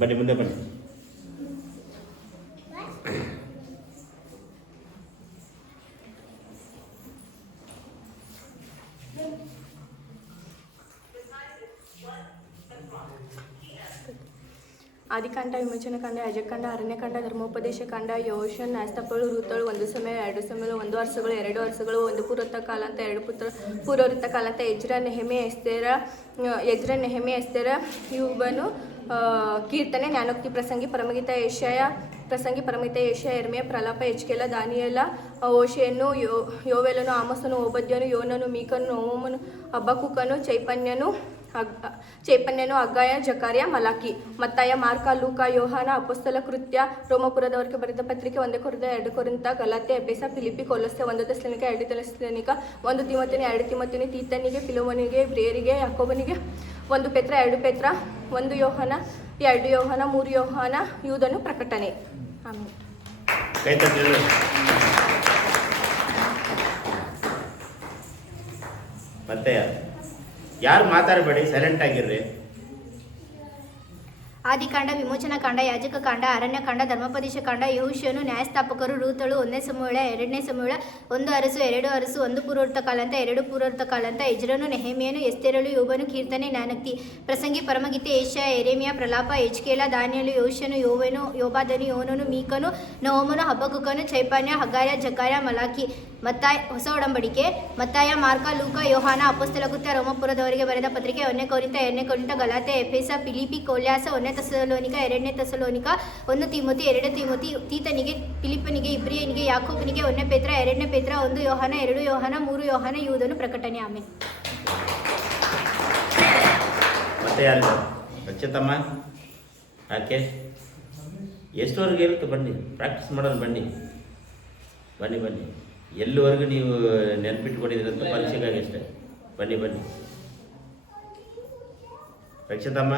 ಬನ್ನಿ ಮುಂದೆ ಬನ್ನಿ. ಆದಿಕಾಂಡ, ವಿಮೋಚನಕಾಂಡ, ಯಾಜಕಕಾಂಡ, ಅರಣ್ಯಕಾಂಡ, ಧರ್ಮೋಪದೇಶ ಕಾಂಡ, ಯೋಷನ್, ನ್ಯಾಯಸ್ಥಾಪಗಳು, ಋತುಗಳು, 1 ಸಮಯ, 2 ಸಮಯಗಳು, 1 ವರ್ಷಗಳು, 2 ವರ್ಷಗಳು, 1 ಪೂರ್ವೃತ್ತ ಕಾಲ ಅಂತ, 2 ಪೂರ್ವವೃತ್ತ ಕಾಲ ಅಂತ, ಎಜ್ರ, ನೆಹೆಮೀಯ, ಎಸ್ತೇರ, ಯೂಬನು, ಕೀರ್ತನೆ, ಜ್ಞಾನೋಕ್ತಿ, ಪ್ರಸಂಗಿ, ಪರಮಗೀತ, ಯೆಶಾಯ, ಯೆರೆಮೀಯ, ಪ್ರಲಾಪ, ಎಜ್ಕೇಲ, ದಾನಿಯೇಲ, ಓಶೇಯನು, ಯೋವೇಲನು, ಆಮೋಸನು, ಓಬದ್ಯನು, ಯೋನನು, ಮೀಕನು, ನಹೂಮನು, ಹಬಕ್ಕೂಕನು, ಚೈತನ್ಯನು, ಹಗ್ಗಾಯ, ಜಕರ್ಯ, ಮಲಾಕಿ, ಮತ್ತಾಯ, ಮಾರ್ಕ, ಲೂಕ, ಯೋಹಾನ, ಅಪೊಸ್ತಲ ಕೃತ್ಯ, ರೋಮಪುರದವರಿಗೆ ಬರೆದ ಪತ್ರಿಕೆ, 1 ಕೊರಿಂಥ, 2 ಕೊರಿಂಥ, ಗಲಾತ್ಯ, ಎಫೆಸ, ಫಿಲಿಪ್ಪಿ, ಕೊಲೊಸ್ಸೆ, 1 ಥೆಸಲೋನಿಕ, 2 ಥೆಸಲೋನಿಕ, 1 ತಿಮೋಥೆಯ, 2 ತಿಮೋಥೆಯ, ತೀತನಿಗೆ, ಫಿಲೋಮೋನಿಗೆ, ಇಬ್ರಿಯರಿಗೆ, ಯಾಕೋಬನಿಗೆ, 1 ಪೇತ್ರ, 2 ಪೇತ್ರ, 1 ಯೋಹಾನ, 2 ಯೋಹಾನ, 3 ಯೋಹಾನ, ಯೂದನು, ಪ್ರಕಟಣೆ. ಆಮೇಲೆ ಮತ್ತೆ ಯಾರು ಮಾತಾಡಬೇಡಿ, ಸೈಲೆಂಟ್ ಆಗಿರ್ರಿ. ಆದಿಕಾಂಡ, ವಿಮೋಚನಕಾಂಡ, ಯಾಜಕಕಾಂಡ, ಅರಣ್ಯಕಾಂಡ, ಧರ್ಮೋಪದೇಶ ಕಾಂಡ, ಯೆಹೋಶುವನು, ನ್ಯಾಯಸ್ಥಾಪಕರು, ಋತುಗಳು, 1 ಸಮುವೇಲ, 2 ಸಮುವೇಲ, 1 ಅರಸು, 2 ಅರಸು, 1 ಪೂರ್ವವೃತ್ತ ಕಾಲ ಅಂತ, 2 ಪೂರ್ವವೃತ್ತ ಕಾಲ ಅಂತ, ಎಜ್ರನು, ನೆಹೆಮೀಯನು, ಎಸ್ತೇರಳು, ಯೋಬನು, ಕೀರ್ತನೆ, ಜ್ಞಾನೋಕ್ತಿ, ಪ್ರಸಂಗಿ, ಪರಮಗೀತೆ, ಯೆಶಾಯ, ಯೆರೆಮೀಯ, ಪ್ರಲಾಪ, ಎಜ್ಕೇಲ, ದಾನಿಯೇಲ, ಯೋಷನು, ಯೋಬಾದನು, ಯೋನನು, ಮೀಕನು, ನಹೂಮನು, ಹಬಕ್ಕೂಕನು, ಚೈತನ್ಯ, ಹಗ್ಗಾಯ, ಜಕರ್ಯ, ಮಲಾಕಿ, ಮತ್ತಾಯ, ಹೊಸ ಒಡಂಬಡಿಕೆ, ಮತ್ತಾಯ, ಮಾರ್ಕ, ಲೂಕ, ಯೋಹಾನ, ಅಪೊಸ್ತಲ ಕೃತ್ಯ, ರೋಮಪುರದವರಿಗೆ ಬರೆದ ಪತ್ರಿಕೆ, 1 ಕೊರಿಂಥ, 2 ಕೊರಿಂಥ, ಗಲಾತ್ಯ, ಎಫೆಸ, ಫಿಲಿಪ್ಪಿ, ಕೊಲೊಸ್ಸೆ, 1 ಥೆಸಲೋನಿಕ, 2 ಥೆಸಲೋನಿಕ, 1 ತಿಮೋಥಿ, 2 ತಿಮೋಥಿ, ತೀತನಿಗೆ, ಫಿಲಿಪ್ಪನಿಗೆ, ಇಬ್ರಿಯನಿಗೆ, ಯಾಕೋಬನಿಗೆ, 1 ಪೇತ್ರ, 2 ಪೇತ್ರ, 1 ಯೋಹಾನ, 2 ಯೋಹಾನ, 3 ಯೋಹಾನ, ಯೂದನು, ಪ್ರಕಟಣೆ. ಆಮೇಲೆ ಮತ್ತೆ ಯಾರು ರಕ್ಷಿತಮ್ಮ? ಯಾಕೆ ಎಷ್ಟುವರೆಗೆ ಇರುತ್ತೆ? ಬನ್ನಿ, ಪ್ರಾಕ್ಟೀಸ್ ಮಾಡೋದು. ಬನ್ನಿ ಬನ್ನಿ ಬನ್ನಿ. ಎಲ್ಲಿವರೆಗೂ ನೀವು ನೆನಪಿಟ್ಕೊಂಡಿದ್ದೀರಂತ ಪರೀಕ್ಷೆಗಾಗಿ ಅಷ್ಟೇ. ಬನ್ನಿ ಬನ್ನಿ. ರಕ್ಷಿತಮ್ಮ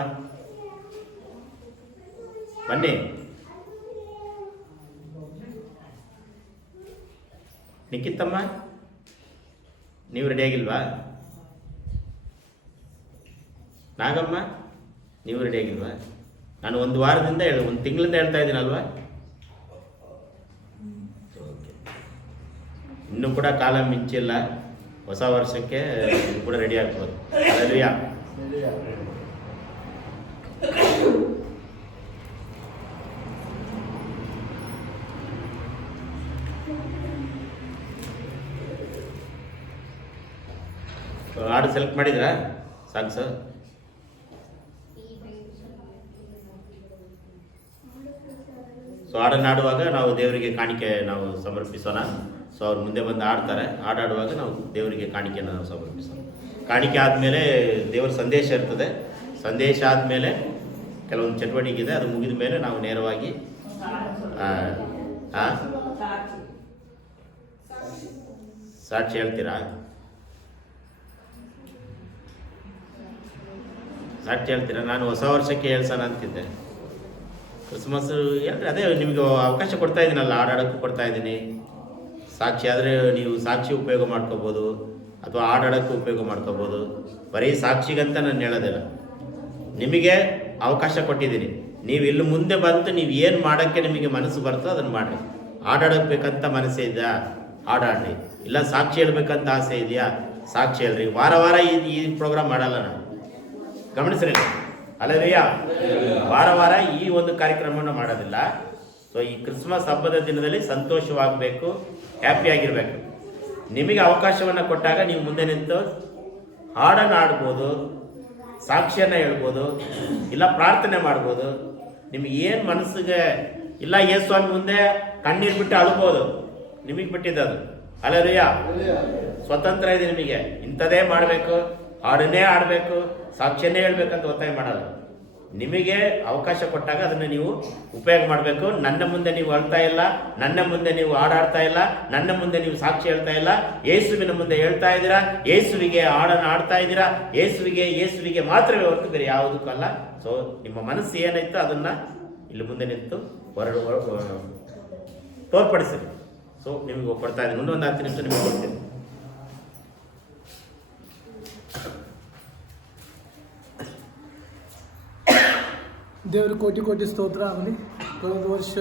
ಬನ್ನಿ. ನಿಖಿತಮ್ಮ ನೀವು ರೆಡಿಯಾಗಿಲ್ವಾ? ನಾಗಮ್ಮ ನೀವು ರೆಡಿಯಾಗಿಲ್ವಾ? ನಾನು 1 ವಾರದಿಂದ 1 ತಿಂಗಳಿಂದ ಹೇಳ್ತಾ ಇದ್ದೀನಲ್ವಾ? ಇನ್ನೂ ಕೂಡ ಕಾಲ ಮಿಂಚಿಲ್ಲ. ಹೊಸ ವರ್ಷಕ್ಕೆ ಕೂಡ ರೆಡಿ ಆಗ್ಬೋದು. ಅಲ್ಲಲ್ವಿಯಾ? ಹಾಡು ಸೆಲೆಕ್ಟ್ ಮಾಡಿದ್ರಾ ಸಾಂಗ್ಸ್? ಸೊ ಹಾಡನ್ನು ಆಡುವಾಗ ನಾವು ದೇವರಿಗೆ ಕಾಣಿಕೆ ನಾವು ಸಮರ್ಪಿಸೋಣ. ಸೊ ಅವ್ರು ಮುಂದೆ ಬಂದು ಆಡ್ತಾರೆ. ಹಾಡಾಡುವಾಗ ನಾವು ದೇವರಿಗೆ ಕಾಣಿಕೆಯನ್ನು ನಾವು ಸಮರ್ಪಿಸೋಣ. ಕಾಣಿಕೆ ಆದಮೇಲೆ ದೇವರ ಸಂದೇಶ ಇರ್ತದೆ. ಸಂದೇಶ ಆದಮೇಲೆ ಕೆಲವೊಂದು ಚಟುವಟಿಕೆ ಇದೆ. ಅದು ಮುಗಿದ ಮೇಲೆ ನಾವು ನೇರವಾಗಿ ಸಾಕ್ಷಿ ಹೇಳ್ತೀರಾ? ಸಾಕ್ಷಿ ಹೇಳ್ತೀರಾ? ನಾನು ಹೊಸ ವರ್ಷಕ್ಕೆ ಹೇಳ್ಸೋಣ ಅಂತಿದ್ದೆ. ಕ್ರಿಸ್ಮಸ್ ಹೇಳ್ರಿ, ಅದೇ ನಿಮಗೆ ಅವಕಾಶ ಕೊಡ್ತಾ ಇದ್ದೀನಲ್ಲ, ಹಾಡಾಡೋಕ್ಕೂ ಕೊಡ್ತಾ ಇದ್ದೀನಿ. ಸಾಕ್ಷಿ ಆದರೆ ನೀವು ಸಾಕ್ಷಿ ಉಪಯೋಗ ಮಾಡ್ಕೋಬೋದು, ಅಥವಾ ಹಾಡಾಡೋಕ್ಕೂ ಉಪಯೋಗ ಮಾಡ್ಕೋಬೋದು. ಬರೀ ಸಾಕ್ಷಿಗಂತ ನಾನು ಹೇಳೋದಿಲ್ಲ, ನಿಮಗೆ ಅವಕಾಶ ಕೊಟ್ಟಿದ್ದೀನಿ. ನೀವು ಇಲ್ಲಿ ಮುಂದೆ ಬಂತು, ನೀವು ಏನು ಮಾಡೋಕ್ಕೆ ನಿಮಗೆ ಮನಸ್ಸು ಬರ್ತೋ ಅದನ್ನು ಮಾಡಿರಿ. ಹಾಡಾಡೋಕ್ಕೆ ಬೇಕಂತ ಮನಸ್ಸೇ ಇದೆಯಾ? ಹಾಡಾಡ್ರಿ. ಇಲ್ಲ ಸಾಕ್ಷಿ ಹೇಳ್ಬೇಕಂತ ಆಸೆ ಇದೆಯಾ? ಸಾಕ್ಷಿ ಹೇಳ್ರಿ. ವಾರ ವಾರ ಈ ಪ್ರೋಗ್ರಾಮ್ ಮಾಡಲ್ಲ ನಾನು, ಗಮನಿಸ್ರಿ. ಅಲ್ಲದೆಯಾ? ವಾರ ವಾರ ಈ ಒಂದು ಕಾರ್ಯಕ್ರಮವನ್ನು ಮಾಡೋದಿಲ್ಲ. ಸೊ ಈ ಕ್ರಿಸ್ಮಸ್ ಹಬ್ಬದ ದಿನದಲ್ಲಿ ಸಂತೋಷವಾಗಬೇಕು, ಹ್ಯಾಪಿಯಾಗಿರಬೇಕು. ನಿಮಗೆ ಅವಕಾಶವನ್ನು ಕೊಟ್ಟಾಗ ನೀವು ಮುಂದೆ ನಿಂತು ಹಾಡನ್ನು ಆಡ್ಬೋದು, ಸಾಕ್ಷಿಯನ್ನು ಹೇಳ್ಬೋದು, ಇಲ್ಲ ಪ್ರಾರ್ಥನೆ ಮಾಡ್ಬೋದು. ನಿಮಗೆ ಏನು ಮನಸ್ಸಿಗೆ ಇಲ್ಲ, ಯೇಸು ಸ್ವಾಮಿ ಮುಂದೆ ಕಣ್ಣೀರು ಬಿಟ್ಟು ಅಳ್ಬೋದು, ನಿಮಗೆ ಬಿಟ್ಟಿದ್ದದು. ಅಲ್ಲದೆಯಾ? ಸ್ವತಂತ್ರ ಇದೆ ನಿಮಗೆ. ಇಂಥದೇ ಮಾಡಬೇಕು, ಹಾಡನ್ನೇ ಆಡಬೇಕು, ಸಾಕ್ಷಿಯನ್ನೇ ಹೇಳ್ಬೇಕಂತ ಒತ್ತಾಯ ಮಾಡಲ್ಲ. ನಿಮಗೆ ಅವಕಾಶ ಕೊಟ್ಟಾಗ ಅದನ್ನು ನೀವು ಉಪಯೋಗ ಮಾಡಬೇಕು. ನನ್ನ ಮುಂದೆ ನೀವು ಅಳ್ತಾ ಇಲ್ಲ, ನನ್ನ ಮುಂದೆ ನೀವು ಹಾಡಾಡ್ತಾ ಇಲ್ಲ, ನನ್ನ ಮುಂದೆ ನೀವು ಸಾಕ್ಷಿ ಹೇಳ್ತಾ ಇಲ್ಲ, ಯೇಸುವಿನ ಮುಂದೆ ಹೇಳ್ತಾ ಇದ್ದೀರಾ. ಯೇಸುವಿಗೆ ಹಾಡನ್ನು ಆಡ್ತಾ ಇದ್ದೀರಾ. ಯೇಸುವಿಗೆ ಮಾತ್ರವೇ ಹೊರತು ಬೇರೆ ಯಾವುದಕ್ಕಲ್ಲ. ಸೊ ನಿಮ್ಮ ಮನಸ್ಸು ಏನಾಯ್ತು ಅದನ್ನು ಇಲ್ಲಿ ಮುಂದೆ ನಿಂತು ತೋರ್ಪಡಿಸಿರಿ. ಸೊ ನಿಮಗೆ ಕೊಡ್ತಾ ಇದ್ದೀನಿ. ಇನ್ನೊಂದು 10 ನಿಮಿಷ ನಿಮಗೆ ಕೊಡ್ತೀನಿ. ದೇವ್ರ ಕೋಟಿ ಕೋಟಿ ಸ್ತೋತ್ರ ಆಗಲಿ. ಕಳೆದ ವರ್ಷ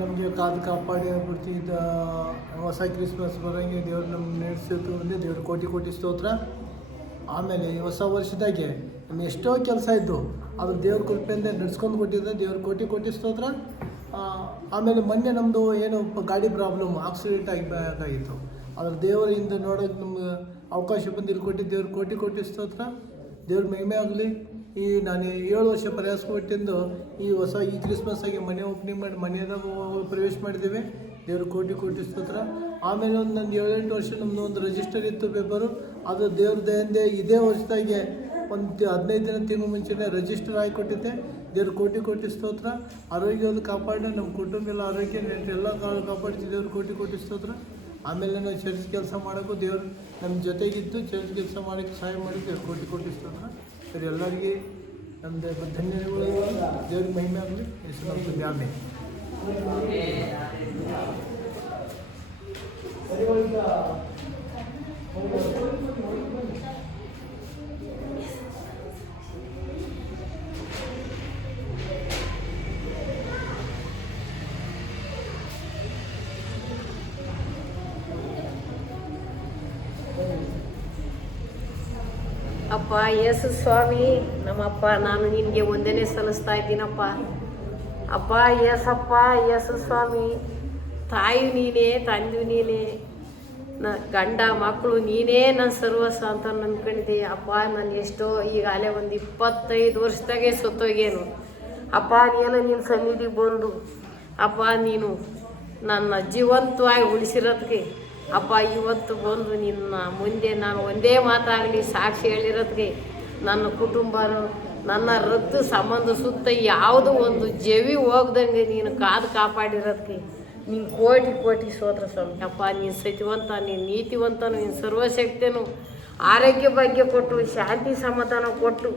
ನಮಗೆ ಕಾಪಾಡಿ ಬಿಡ್ತಿದ್ದ ಹೊಸ ಕ್ರಿಸ್ಮಸ್ ಬರೋಂಗೆ ದೇವ್ರು ನಮ್ಗೆ ನಡೆಸಿದ್ರು ಅಂದರೆ ದೇವ್ರ ಕೋಟಿ ಕೋಟಿ ಸ್ತೋತ್ರ. ಆಮೇಲೆ ಈ ಹೊಸ ವರ್ಷದಾಗೆ ನಮ್ಮ ಎಷ್ಟೋ ಕೆಲಸ ಇದ್ದು ಅದ್ರ ದೇವ್ರ ಕೃಪೆಯಿಂದ ನಡ್ಸ್ಕೊಂಡು ಕೊಟ್ಟಿದ್ದೆ, ದೇವ್ರ ಕೋಟಿ ಕೋಟಿ ಸ್ತೋತ್ರ. ಆಮೇಲೆ ಮೊನ್ನೆ ನಮ್ಮದು ಏನು ಗಾಡಿ ಪ್ರಾಬ್ಲಮ್ ಆಕ್ಸಿಡೆಂಟ್ ಆಗಿತ್ತು, ಅದ್ರ ದೇವರಿಂದ ನೋಡೋಕೆ ನಮ್ಗೆ ಅವಕಾಶ ಬಂದು ಇಲ್ಲಿ ಕೊಟ್ಟಿದ್ದು ದೇವ್ರ ಕೋಟಿ ಕೋಟಿ ಸ್ತೋತ್ರ. ದೇವ್ರ ಮಹಿಮೆ ಆಗಲಿ. ಈ ನಾನು 7 ವರ್ಷ ಪ್ರಯಾಸ ಕೊಟ್ಟಿದ್ದು ಈ ಕ್ರಿಸ್ಮಸ್ಸಾಗಿ ಮನೆ ಓಪನಿಂಗ್ ಮಾಡಿ ಮನೆಯಾಗ ಪ್ರವೇಶ ಮಾಡಿದ್ದೇವೆ. ದೇವ್ರ ಕೋಟಿ ಕೋಟಿ ಸ್ತೋತ್ರ. ಆಮೇಲೆ ಒಂದು ನನ್ನ 7-8 ವರ್ಷ ನಮ್ಮದು ಒಂದು ರಿಜಿಸ್ಟರ್ ಇತ್ತು ಪೇಪರು, ಅದು ದೇವ್ರ ದಯೆಯಿಂದ ಇದೇ ವರ್ಷದಾಗೆ ಒಂದು 15 ದಿನ ತಿಂಗಳು ಮುಂಚೆನೇ ರಿಜಿಸ್ಟರ್ ಆಗಿ ಕೊಟ್ಟಿದ್ದೆ. ದೇವ್ರ ಕೋಟಿ ಕೋಟಿ ಸ್ತೋತ್ರ. ಆರೋಗ್ಯವನ್ನು ಕಾಪಾಡಿ ನಮ್ಮ ಕುಟುಂಬ ಎಲ್ಲ ಆರೋಗ್ಯ ಎಲ್ಲ ಕಾಪಾಡ್ತಿ ದೇವ್ರ ಕೋಟಿ ಕೋಟಿ ಸ್ತೋತ್ರ. ಆಮೇಲೆ ನಾವು ಚರ್ಚ್ ಕೆಲಸ ಮಾಡೋಕ್ಕೂ ದೇವ್ರು ನಮ್ಮ ಜೊತೆಗಿದ್ದು ಚರ್ಚ್ ಕೆಲಸ ಮಾಡೋಕ್ಕೆ ಸಹಾಯ ಮಾಡಿ ದೇವ್ರ ಕೋಟಿ ಕೋಟಿ ಸ್ತೋತ್ರ. ಸರಿ, ಎಲ್ಲರಿಗೆ ನಮ್ಮದು ಧನ್ಯವಾದಗಳು. ದೇವ್ರಿಗೆ ಮಹಿಮೆ ಆಗಲಿ. ಎಷ್ಟು ನಮ್ಮದು ಬ್ಯಾಮೆ ಅಪ್ಪ ಯೇಸು ಸ್ವಾಮಿ, ನಮ್ಮಪ್ಪ ನಾನು ನಿನಗೆ ವಂದನೆ ಸಲ್ಲಿಸ್ತಾ ಇದ್ದೀನಪ್ಪ. ಅಪ್ಪ ಯೇಸಪ್ಪ, ಯೇಸು ಸ್ವಾಮಿ, ತಾಯಿ ನೀನೇ, ತಂದೆ ನೀನೇ, ಗಂಡ ಮಕ್ಕಳು ನೀನೇ ನನ್ನ ಸರ್ವಸ್ವ ಅಂತ ನಂಬ್ಕೊಂಡಿದ್ದೆ. ಅಪ್ಪ ನಾನು ಎಷ್ಟೋ ಈಗಾಗಲೇ ಒಂದು 25 ವರ್ಷದಾಗೆ ಸತ್ತೋಗೇನು. ಅಪ್ಪ ನೀನು ಸನ್ನಿಧಿಗೆ ಬಂದು ಅಪ್ಪ ನೀನು ನನ್ನ ಜೀವಂತವಾಗಿ ಉಳಿಸಿರೋದಕ್ಕೆ ಅಪ್ಪ ಇವತ್ತು ಬಂದು ನಿನ್ನ ಮುಂದೆ ನಾನು ಒಂದೇ ಮಾತಾಗಲಿ ಸಾಕ್ಷಿ ಹೇಳಿರೋದಕ್ಕೆ ನನ್ನ ಕುಟುಂಬನೂ ನನ್ನ ರಕ್ತ ಸಂಬಂಧ ಸುತ್ತ ಯಾವುದೋ ಒಂದು ಜವಿ ಹೋಗ್ದಂಗೆ ನೀನು ಕಾಪಾಡಿರೋದಕ್ಕೆ ನೀನು ಕೋಟಿ ಕೋಟಿ ಸ್ತೋತ್ರ ಸ್ವಾಮಿ. ಅಪ್ಪ ನೀನು ಸತ್ಯವಂತ, ನೀನು ನೀತಿವಂತನು, ನೀನು ಸರ್ವಶಕ್ತನು, ಆರೋಗ್ಯ ಭಾಗ್ಯ ಕೊಟ್ಟು ಶಾಂತಿ ಸಮಾಧಾನ ಕೊಟ್ಟು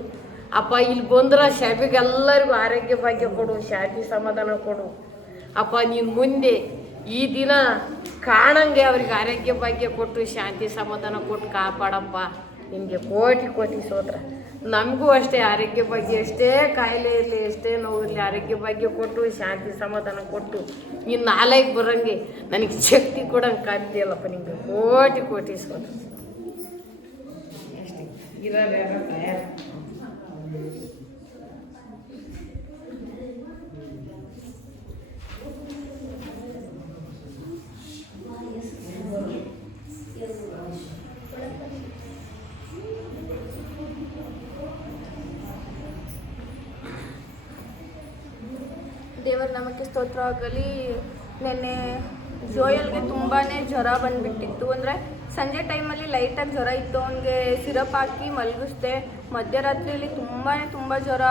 ಅಪ್ಪ ಇಲ್ಲಿ ಬಂದ್ರೆ ಸಭೆಗೆಲ್ಲರಿಗೂ ಆರೋಗ್ಯ ಭಾಗ್ಯ ಕೊಡು, ಶಾಂತಿ ಸಮಾಧಾನ ಕೊಡು. ಅಪ್ಪ ನೀನು ಮುಂದೆ ಈ ದಿನ ಕಾಣಂಗೆ ಅವ್ರಿಗೆ ಆರೋಗ್ಯ ಭಾಗ್ಯ ಕೊಟ್ಟು ಶಾಂತಿ ಸಮಾಧಾನ ಕೊಟ್ಟು ಕಾಪಾಡಪ್ಪ. ನಿಮಗೆ ಕೋಟಿ ಕೋಟಿ ಸ್ತೋತ್ರ. ನಮಗೂ ಅಷ್ಟೇ ಆರೋಗ್ಯ ಭಾಗ್ಯ, ಎಷ್ಟೇ ಕಾಯಿಲೆ ಇರಲಿ, ಎಷ್ಟೇ ನೋವು ಇರಲಿ, ಆರೋಗ್ಯ ಭಾಗ್ಯ ಕೊಟ್ಟು ಶಾಂತಿ ಸಮಾಧಾನ ಕೊಟ್ಟು ನೀನು ನಾಳೆಗೆ ಬರೋಂಗೆ ನನಗೆ ಶಕ್ತಿ ಕೊಡೋಂಗೆ ಕಾಣ್ತೀಯಲ್ಲಪ್ಪ. ನಿಮಗೆ ಕೋಟಿ ಕೋಟಿ ಸ್ತೋತ್ರ. ಅಷ್ಟೇ ಇರೋರ್ಯಾರ ತಯಾರು. ದೇವರ ನಾಮಕ್ಕೆ ಸ್ತೋತ್ರ ಆಗಲಿ. ನೆನ್ನೆ ಜೋಯಲ್ಗೆ ತುಂಬಾ ಜ್ವರ ಬಂದುಬಿಟ್ಟಿತ್ತು. ಅಂದರೆ ಸಂಜೆ ಟೈಮಲ್ಲಿ ಲೈಟಾಗಿ ಜ್ವರ ಇತ್ತು. ಅವನಿಗೆ ಸಿರಪ್ ಹಾಕಿ ಮಲಗಿಸ್ದೆ. ಮಧ್ಯರಾತ್ರಿಯಲ್ಲಿ ತುಂಬ ಜ್ವರ,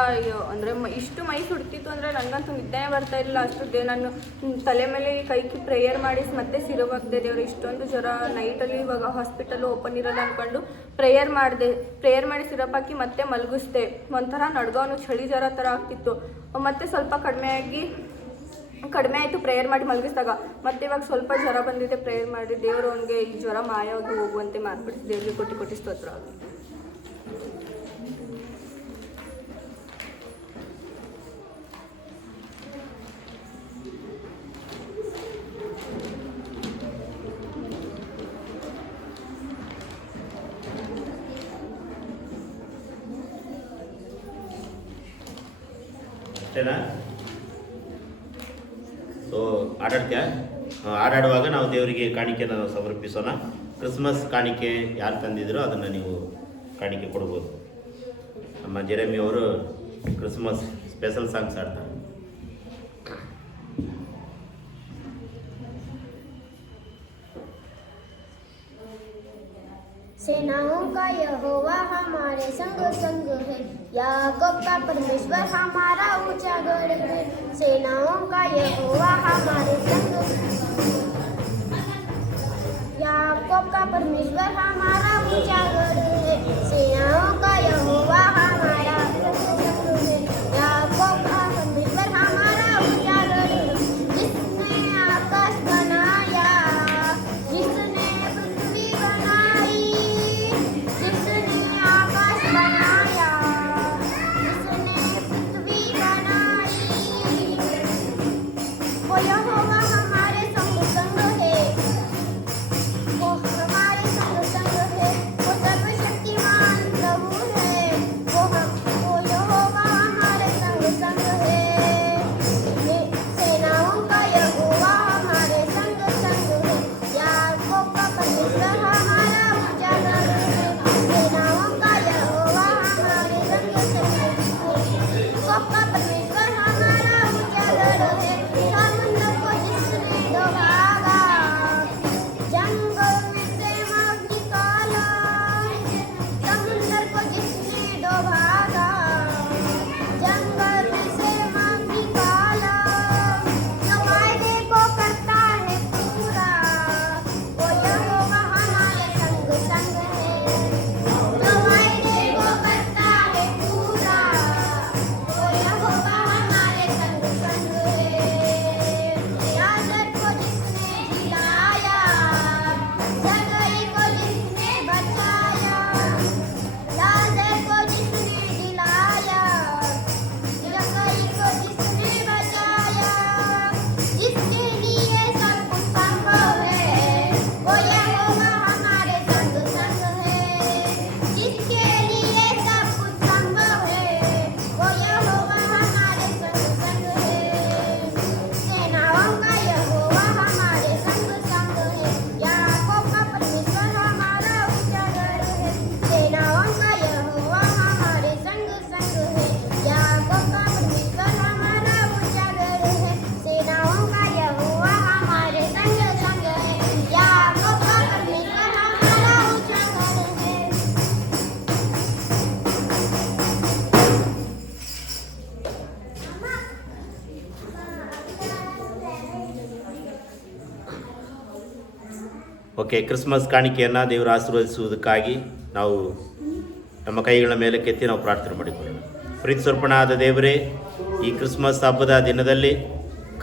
ಅಂದರೆ ಇಷ್ಟು ಮೈ ಸುಡ್ತಿತ್ತು ಅಂದರೆ ನನಗಂತೂ ನಿದ್ದೆನೇ ಬರ್ತಾಯಿರಲಿಲ್ಲ. ಅಷ್ಟು ನಾನು ತಲೆ ಮೇಲೆ ಕೈಕಿ ಪ್ರೇಯರ್ ಮಾಡಿ ಮತ್ತೆ ಸಿರಪ್ ಹಾಕಿದೆ. ದೇವರು ಇಷ್ಟೊಂದು ಜ್ವರ ನೈಟಲ್ಲಿ ಇವಾಗ ಹಾಸ್ಪಿಟಲ್ ಓಪನ್ ಇರೋದು ಅಂದ್ಕೊಂಡು ಪ್ರೇಯರ್ ಮಾಡಿ ಸಿರಪ್ ಹಾಕಿ ಮತ್ತೆ ಮಲಗಿಸ್ದೆ. ಒಂಥರ ನಡ್ಗವನು ಚಳಿ ಜ್ವರ ಥರ ಆಗ್ತಿತ್ತು. ಮತ್ತೆ ಸ್ವಲ್ಪ ಕಡಿಮೆ ಆಯಿತು ಪ್ರೇಯರ್ ಮಾಡಿ ಮಲಗಿಸಿದಾಗ. ಮತ್ತೆ ಇವಾಗ ಸ್ವಲ್ಪ ಜ್ವರ ಬಂದಿದೆ. ಪ್ರೇಯರ್ ಮಾಡಿ ದೇವರು ಅವನಿಗೆ ಈ ಜ್ವರ ಮಾಯವಾಗಿ ಹೋಗುವಂತೆ ಮಾಡಿಬಿಟ್ಟು ದೇವರಿಗೆ ಕೋಟಿ ಕೋಟಿ ಸ್ತೋತ್ರ. ಅಷ್ಟೇನಾ? ಸೊ ಆಡಾಡ್ತೀಯಾ? ಆಡಾಡುವಾಗ ನಾವು ದೇವರಿಗೆ ಕಾಣಿಕೆಯನ್ನು ನಾವು ಸಮರ್ಪಿಸೋಣ. ಕ್ರಿಸ್ಮಸ್ ಕಾಣಿಕೆ ಯಾರು ತಂದಿದ್ರೋ ಅದನ್ನು ನೀವು ಕಾಣಿಕೆ ಕೊಡ್ಬೋದು. ನಮ್ಮ ಜೆರೆಮಿ ಅವರು ಕ್ರಿಸ್ಮಸ್ ಸ್ಪೆಷಲ್ ಸಾಂಗ್ಸ್ ಆಡ್ತಾರೆ. सेनाओं का यहोवा हमारे संग संग है, याकूब का परमेश्वर हमारा ऊंचा गढ़ है। सेनाओं का यहोवा हमारे संग, याकूब का परमेश्वर हमारा ऊंचा गढ़ है। सेनाओं का यहोवा हमारा संग है, याकूब का परमेश्वर हमारा ऊंचा गढ़ है। जिसने आकाश बनाया, जिसने पृथ्वी बनाई, जिसने आकाश बनाया, जिसने पृथ्वी बनाई, ಓಕೆ, ಕ್ರಿಸ್ಮಸ್ ಕಾಣಿಕೆಯನ್ನು ದೇವರು ಆಶೀರ್ವದಿಸುವುದಕ್ಕಾಗಿ ನಾವು ನಮ್ಮ ಕೈಗಳ ಮೇಲೆ ಕೆತ್ತಿ ನಾವು ಪ್ರಾರ್ಥನೆ ಮಾಡಿಕೊಳ್ಳೋಣ. ಪ್ರೀತಿ ಸ್ವರ್ಪಣಾದ ದೇವರೇ, ಈ ಕ್ರಿಸ್ಮಸ್ ಹಬ್ಬದ ದಿನದಲ್ಲಿ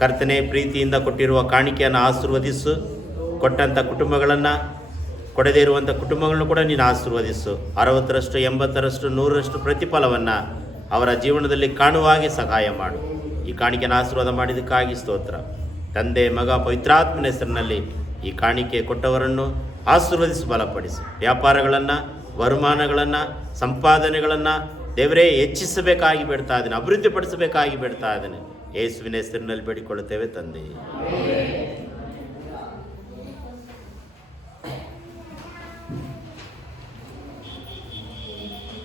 ಕರ್ತನೆ ಪ್ರೀತಿಯಿಂದ ಕೊಟ್ಟಿರುವ ಕಾಣಿಕೆಯನ್ನು ಆಶೀರ್ವದಿಸು. ಕೊಟ್ಟಂಥ ಕುಟುಂಬಗಳನ್ನು, ಕೊಡದೇ ಇರುವಂಥ ಕುಟುಂಬಗಳನ್ನು ಕೂಡ ನೀನು ಆಶೀರ್ವದಿಸು. 60ರಷ್ಟು 80ರಷ್ಟು 100ರಷ್ಟು ಪ್ರತಿಫಲವನ್ನು ಅವರ ಜೀವನದಲ್ಲಿ ಕಾಣುವ ಹಾಗೆ ಸಹಾಯ ಮಾಡು. ಈ ಕಾಣಿಕೆಯನ್ನು ಆಶೀರ್ವಾದ ಮಾಡಿದ್ದಕ್ಕಾಗಿ ಸ್ತೋತ್ರ. ತಂದೆ, ಮಗ, ಪವಿತ್ರಾತ್ಮನ ಹೆಸರಿನಲ್ಲಿ ಈ ಕಾಣಿಕೆ ಕೊಟ್ಟವರನ್ನು ಆಶೀರ್ವದಿಸಿ ಬಲಪಡಿಸಿ. ವ್ಯಾಪಾರಗಳನ್ನು, ವರಮಾನಗಳನ್ನು, ಸಂಪಾದನೆಗಳನ್ನು ದೇವರೇ ಹೆಚ್ಚಿಸಬೇಕಾಗಿ ಬೇಡ್ತಾ ಇದ್ದೇನೆ, ಅಭಿವೃದ್ಧಿಪಡಿಸಬೇಕಾಗಿ ಬೇಡ್ತಾ ಇದ್ದೇನೆ. ಯೇಸುವಿನ ಹೆಸರಿನಲ್ಲಿ ಬೇಡಿಕೊಳ್ಳುತ್ತೇವೆ ತಂದೆ.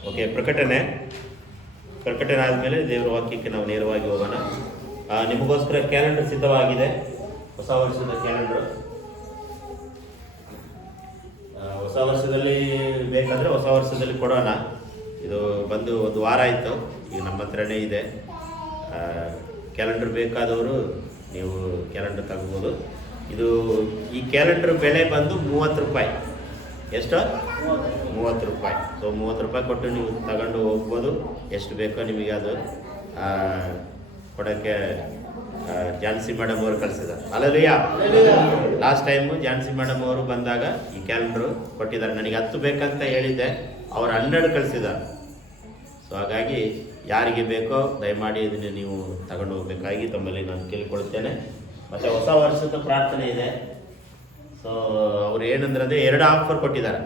ಓಕೆ, ಪ್ರಕಟಣೆ ಆದಮೇಲೆ ದೇವರ ವಾಕ್ಯಕ್ಕೆ ನಾವು ನೇರವಾಗಿ ಹೋಗೋಣ. ನಿಮಗೋಸ್ಕರ ಕ್ಯಾಲೆಂಡರ್ ಸಿದ್ಧವಾಗಿದೆ, ಹೊಸ ವರ್ಷದ ಕ್ಯಾಲೆಂಡರ್. ಹೊಸ ವರ್ಷದಲ್ಲಿ ಬೇಕಾದರೆ ಹೊಸ ವರ್ಷದಲ್ಲಿ ಕೊಡೋಣ. ಇದು ಬಂದು 1 ವಾರ ಆಯಿತು, ಈಗ ನಮ್ಮ ಹತ್ರನೇ ಇದೆ. ಕ್ಯಾಲೆಂಡರ್ ಬೇಕಾದವರು ನೀವು ಕ್ಯಾಲೆಂಡರ್ ತಗೋಬೋದು. ಈ ಕ್ಯಾಲೆಂಡರ್ ಬೆಲೆ ಬಂದು 30 ರೂಪಾಯಿ. ಎಷ್ಟು? 30 ರೂಪಾಯಿ. ಸೊ 30 ರೂಪಾಯಿ ಕೊಟ್ಟು ನೀವು ತಗೊಂಡು ಹೋಗ್ಬೋದು, ಎಷ್ಟು ಬೇಕೋ ನಿಮಗೆ. ಅದು ಕೊಡೋಕ್ಕೆ ಝಾನ್ಸಿ ಮೇಡಮ್ ಅವರು ಕಳಿಸಿದ್ದಾರೆ. ಅಲ್ಲಯ್ಯ, ಲಾಸ್ಟ್ ಟೈಮು ಝಾನ್ಸಿ ಮೇಡಮ್ ಅವರು ಬಂದಾಗ ಈ ಕ್ಯಾಲೆಂಡ್ರು ಕೊಟ್ಟಿದ್ದಾರೆ. ನನಗೆ 10 ಬೇಕಂತ ಹೇಳಿದ್ದೆ, ಅವರು 12 ಕಳಿಸಿದ್ದಾರೆ. ಸೊ ಹಾಗಾಗಿ ಯಾರಿಗೆ ಬೇಕೋ ದಯಮಾಡಿ ಇದನ್ನು ನೀವು ತಗೊಂಡು ಹೋಗಬೇಕಾಗಿ ತಮ್ಮಲ್ಲಿ ನಾನು ಕೇಳಿಕೊಳ್ತೇನೆ. ಮತ್ತು ಹೊಸ ವರ್ಷದ ಪ್ರಾರ್ಥನೆ ಇದೆ. ಸೊ ಅವ್ರು ಏನಂದ್ರೆ 2 ಆಫರ್ ಕೊಟ್ಟಿದ್ದಾರೆ.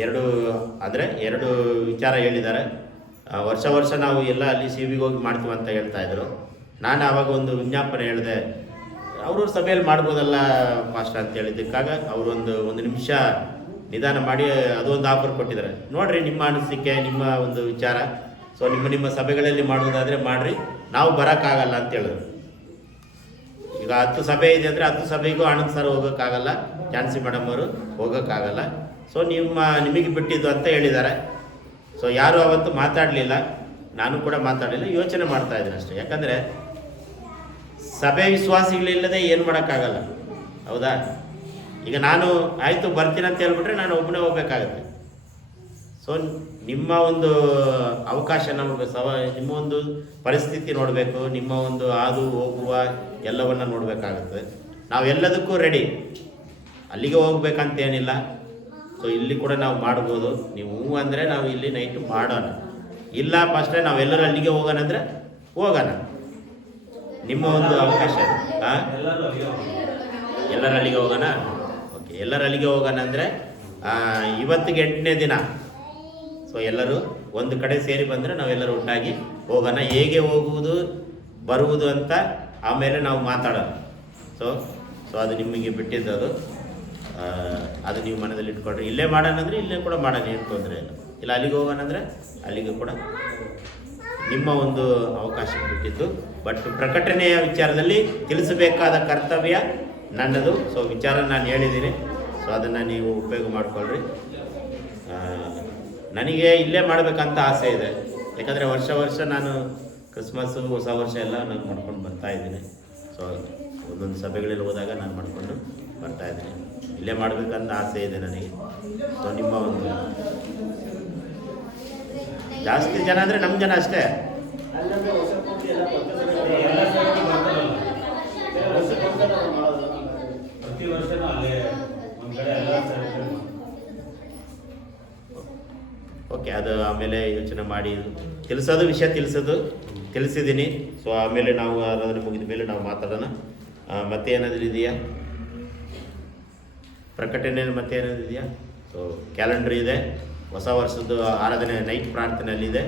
2 ವಿಚಾರ ಹೇಳಿದ್ದಾರೆ. ವರ್ಷ ನಾವು ಎಲ್ಲ ಅಲ್ಲಿ CBಗೆ ಹೋಗಿ ಮಾಡ್ತೀವಿ ಅಂತ ಹೇಳ್ತಾ ಇದ್ರು. ನಾನು ಆವಾಗ ಒಂದು ವಿಜ್ಞಾಪನೆ ಹೇಳಿದೆ, ಅವರು ಸಭೆಯಲ್ಲಿ ಮಾಡ್ಬೋದಲ್ಲ ಮಾಸ್ಟರ್ ಅಂತ ಹೇಳಿದ್ದಕ್ಕಾಗ ಅವರು ಒಂದು ನಿಮಿಷ ನಿಧಾನ ಮಾಡಿ ಅದೊಂದು ಆಫರ್ ಕೊಟ್ಟಿದ್ದಾರೆ. ನೋಡಿರಿ, ನಿಮ್ಮ ಅನಿಸಿಕೆ, ನಿಮ್ಮ ಒಂದು ವಿಚಾರ. ಸೊ ನಿಮ್ಮ ಸಭೆಗಳಲ್ಲಿ ಮಾಡೋದಾದರೆ ಮಾಡಿರಿ, ನಾವು ಬರೋಕ್ಕಾಗಲ್ಲ ಅಂತ ಹೇಳಿದ್ರು. ಈಗ 10 ಸಭೆ ಇದೆ ಅಂದರೆ 10 ಸಭೆಗೂ ಆನಂದ್ ಸರ್ ಹೋಗೋಕ್ಕಾಗಲ್ಲ, ಝಾನ್ಸಿ ಮೇಡಮ್ ಅವರು ಹೋಗೋಕ್ಕಾಗಲ್ಲ. ಸೊ ನಿಮಗೆ ಬಿಟ್ಟಿದ್ದು ಅಂತ ಹೇಳಿದ್ದಾರೆ. ಸೊ ಯಾರೂ ಅವತ್ತು ಮಾತಾಡಲಿಲ್ಲ, ನಾನು ಕೂಡ ಮಾತಾಡಲಿಲ್ಲ, ಯೋಚನೆ ಮಾಡ್ತಾ ಇದ್ದೀನಿ ಅಷ್ಟೇ. ಯಾಕಂದರೆ ಸಭೆ ವಿಶ್ವಾಸಿಗಳಿಲ್ಲದೆ ಏನು ಮಾಡೋಕ್ಕಾಗಲ್ಲ, ಹೌದಾ? ಈಗ ನಾನು ಆಯಿತು ಬರ್ತೀನಿ ಅಂತ ಹೇಳ್ಬಿಟ್ರೆ ನಾನು ಒಬ್ಬನೇ ಹೋಗ್ಬೇಕಾಗತ್ತೆ. ಸೊ ನಿಮ್ಮ ಒಂದು ಅವಕಾಶ ನಮಗೆ ನಿಮ್ಮ ಒಂದು ಪರಿಸ್ಥಿತಿ ನೋಡಬೇಕು, ನಿಮ್ಮ ಒಂದು ಹಾದು ಹೋಗುವ ಎಲ್ಲವನ್ನು ನೋಡಬೇಕಾಗುತ್ತೆ. ನಾವೆಲ್ಲದಕ್ಕೂ ರೆಡಿ, ಅಲ್ಲಿಗೆ ಹೋಗ್ಬೇಕಂತೇನಿಲ್ಲ. ಸೊ ಇಲ್ಲಿ ಕೂಡ ನಾವು ಮಾಡ್ಬೋದು. ನೀವು ಅಂದರೆ ನಾವು ಇಲ್ಲಿ ನೈಟು ಮಾಡೋಣ, ಇಲ್ಲ ಫಸ್ಟೇ ನಾವೆಲ್ಲರೂ ಅಲ್ಲಿಗೆ ಹೋಗೋಣ ಅಂದರೆ ಹೋಗೋಣ. ನಿಮ್ಮ ಒಂದು ಅವಕಾಶ. ಎಲ್ಲರೂ ಅಲ್ಲಿಗೆ ಹೋಗೋಣ. ಓಕೆ, ಎಲ್ಲರೂ ಅಲ್ಲಿಗೆ ಹೋಗೋಣ ಅಂದರೆ ಇವತ್ತಿಗೆ 8ನೇ ದಿನ. ಸೊ ಎಲ್ಲರೂ ಒಂದು ಕಡೆ ಸೇರಿ ಬಂದರೆ ನಾವೆಲ್ಲರೂ ಒಟ್ಟಾಗಿ ಹೋಗೋಣ. ಹೇಗೆ ಹೋಗುವುದು ಬರುವುದು ಅಂತ ಆಮೇಲೆ ನಾವು ಮಾತಾಡೋಣ. ಸೊ ಅದು ನಿಮಗೆ ಬಿಟ್ಟಿದ್ದು. ಅದು ನೀವು ಮನದಲ್ಲಿ ಇಟ್ಕೊಳ್ರಿ. ಇಲ್ಲೇ ಮಾಡೋಣ ಅಂದರೆ ಇಲ್ಲೇ ಕೂಡ ಮಾಡೋಣ, ಏನು ತೊಂದರೆ ಇಲ್ಲ. ಇಲ್ಲ ಅಲ್ಲಿಗೆ ಹೋಗೋಣ ಅಂದರೆ ಅಲ್ಲಿಗೆ ಕೂಡ ನಿಮ್ಮ ಒಂದು ಅವಕಾಶ ಬಿಟ್ಟಿದ್ದು. ಬಟ್ ಪ್ರಕಟಣೆಯ ವಿಚಾರದಲ್ಲಿ ತಿಳಿಸಬೇಕಾದ ಕರ್ತವ್ಯ ನನ್ನದು. ಸೊ ವಿಚಾರ ನಾನು ಹೇಳಿದ್ದೀನಿ. ಸೊ ಅದನ್ನು ನೀವು ಉಪಯೋಗ ಮಾಡಿಕೊಳ್ಳ್ರಿ. ನನಗೆ ಇಲ್ಲೇ ಮಾಡಬೇಕಂತ ಆಸೆ ಇದೆ. ಯಾಕಂದರೆ ವರ್ಷ ನಾನು ಕ್ರಿಸ್ಮಸ್ಸು, ಹೊಸ ವರ್ಷ ಎಲ್ಲ ನಾನು ಮಾಡ್ಕೊಂಡು ಬರ್ತಾಯಿದ್ದೀನಿ. ಸೊ ಒಂದೊಂದು ಸಭೆಗಳಲ್ಲಿ ಹೋದಾಗ ನಾನು ಮಾಡಿಕೊಂಡು ಬರ್ತಾಯಿದ್ದೀನಿ. ಇಲ್ಲೇ ಮಾಡಬೇಕಂತ ಆಸೆ ಇದೆ ನನಗೆ. ಸೊ ನಿಮ್ಮ ಒಂದು ಜಾಸ್ತಿ ಜನ ಅಂದರೆ ನಮ್ಮ ಜನ ಅಷ್ಟೇ. ಓಕೆ, ಅದು ಆಮೇಲೆ ಯೋಚನೆ ಮಾಡಿ ತಿಳಿಸಿದ್ದೀನಿ. ಸೊ ಆಮೇಲೆ ನಾವು ಅದನ್ನು ಮುಗಿದ ಮೇಲೆ ನಾವು ಮಾತಾಡೋಣ. ಮತ್ತೆ ಏನಾದರೂ ಇದೆಯಾ ಪ್ರಕಟಣೆ? ಮತ್ತೆ ಏನಾದರೂ ಇದೆಯಾ? ಸೊ ಕ್ಯಾಲೆಂಡರ್ ಇದೆ, ಹೊಸ ವರ್ಷದ ಆರಾಧನೆ ನೈಟ್ ಪ್ರಾರ್ಥನೆಯಲ್ಲಿದೆ.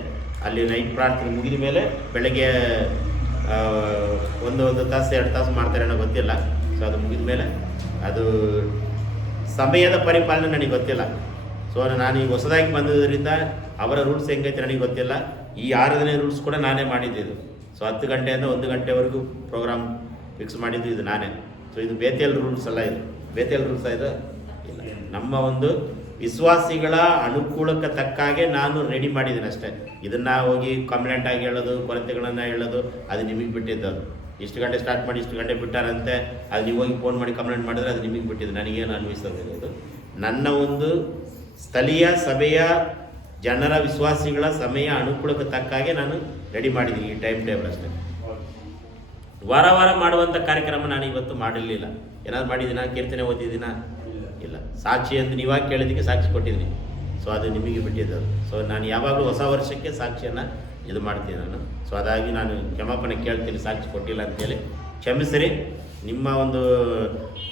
ಅಲ್ಲಿ ನೈಟ್ ಪ್ರಾರ್ಥನೆ ಮುಗಿದ ಮೇಲೆ ಬೆಳಗ್ಗೆ 1 ತಾಸು 2 ತಾಸು ಮಾಡ್ತಾರೆ ಅನ್ನೋ ಗೊತ್ತಿಲ್ಲ. ಸೊ ಅದು ಮುಗಿದ ಮೇಲೆ ಅದು ಸಮಯದ ಪರಿಪಾಲನೆ ನನಗೆ ಗೊತ್ತಿಲ್ಲ. ಸೊ ನಾನು ಈಗ ಹೊಸದಾಗಿ ಬಂದಿದ್ದರಿಂದ ಅವರ ರೂಲ್ಸ್ ಹೆಂಗೈತೆ ನನಗೆ ಗೊತ್ತಿಲ್ಲ. ಈ ಆರಾಧನೆ ರೂಲ್ಸ್ ಕೂಡ ನಾನೇ ಮಾಡಿದ್ದು. ಸೊ 10 ಗಂಟೆಯಿಂದ 1 ಗಂಟೆವರೆಗೂ ಪ್ರೋಗ್ರಾಮ್ ಫಿಕ್ಸ್ ಮಾಡಿದ್ದು ಇದು ನಾನೇ. ಸೊ ಇದು ಬೇತೇಲ್ ರೂಲ್ಸ್ ಅಲ್ಲ, ಇದು ಬೇತೇಲ್ ರೂಲ್ಸ್ ಇದು ಇಲ್ಲ. ನಮ್ಮ ಒಂದು ವಿಶ್ವಾಸಿಗಳ ಅನುಕೂಲಕ್ಕೆ ತಕ್ಕಾಗೆ ನಾನು ರೆಡಿ ಮಾಡಿದ್ದೀನಿ ಅಷ್ಟೇ. ಇದನ್ನು ಹೋಗಿ ಕಂಪ್ಲೇಂಟ್ ಆಗಿ ಹೇಳೋದು, ಕೊರತೆಗಳನ್ನು ಹೇಳೋದು ಅದು ನಿಮಗೆ ಬಿಟ್ಟಿದ್ದು. ಇಷ್ಟು ಗಂಟೆ ಸ್ಟಾರ್ಟ್ ಮಾಡಿ ಇಷ್ಟು ಗಂಟೆ ಬಿಟ್ಟಾರಂತೆ, ಅದು ನೀವು ಹೋಗಿ ಫೋನ್ ಮಾಡಿ ಕಂಪ್ಲೇಂಟ್ ಮಾಡಿದ್ರೆ ಅದು ನಿಮಗೆ ಬಿಟ್ಟಿದ್ದು, ನನಗೇನು ಅನ್ವಿಸ್ತದೆ. ಇದು ನನ್ನ ಒಂದು ಸ್ಥಳೀಯ ಸಭೆಯ ಜನರ ವಿಶ್ವಾಸಿಗಳ ಸಮಯ ಅನುಕೂಲಕ್ಕೆ ತಕ್ಕ ಹಾಗೆ ನಾನು ರೆಡಿ ಮಾಡಿದ್ದೀನಿ ಈ ಟೈಮ್ ಟೇಬಲ್ ಅಷ್ಟೇ. ವಾರ ವಾರ ಮಾಡುವಂಥ ಕಾರ್ಯಕ್ರಮ ನಾನು ಇವತ್ತು ಮಾಡಿರಲಿಲ್ಲ. ಏನಾದ್ರು ಮಾಡಿದ್ದೀನ, ಕೀರ್ತನೆ ಓದಿದ್ದೀನ? ಇಲ್ಲ. ಸಾಕ್ಷಿ ಅಂತ ನೀವಾಗ ಕೇಳಿದ್ದಕ್ಕೆ ಸಾಕ್ಷಿ ಕೊಟ್ಟಿದ್ದೀನಿ. ಸೊ ಅದು ನಿಮಗೆ ಬಿಟ್ಟಿದ್ದು. ಸೊ ನಾನು ಯಾವಾಗಲೂ ಹೊಸ ವರ್ಷಕ್ಕೆ ಸಾಕ್ಷಿಯನ್ನು ಇದು ಮಾಡ್ತೀನಿ ನಾನು. ಸೊ ಅದಾಗಿ ನಾನು ಕ್ಷಮಾಪಣೆ ಕೇಳ್ತೀನಿ, ಸಾಕ್ಷಿ ಕೊಟ್ಟಿಲ್ಲ ಅಂತೇಳಿ ಕ್ಷಮಿಸಿರಿ. ನಿಮ್ಮ ಒಂದು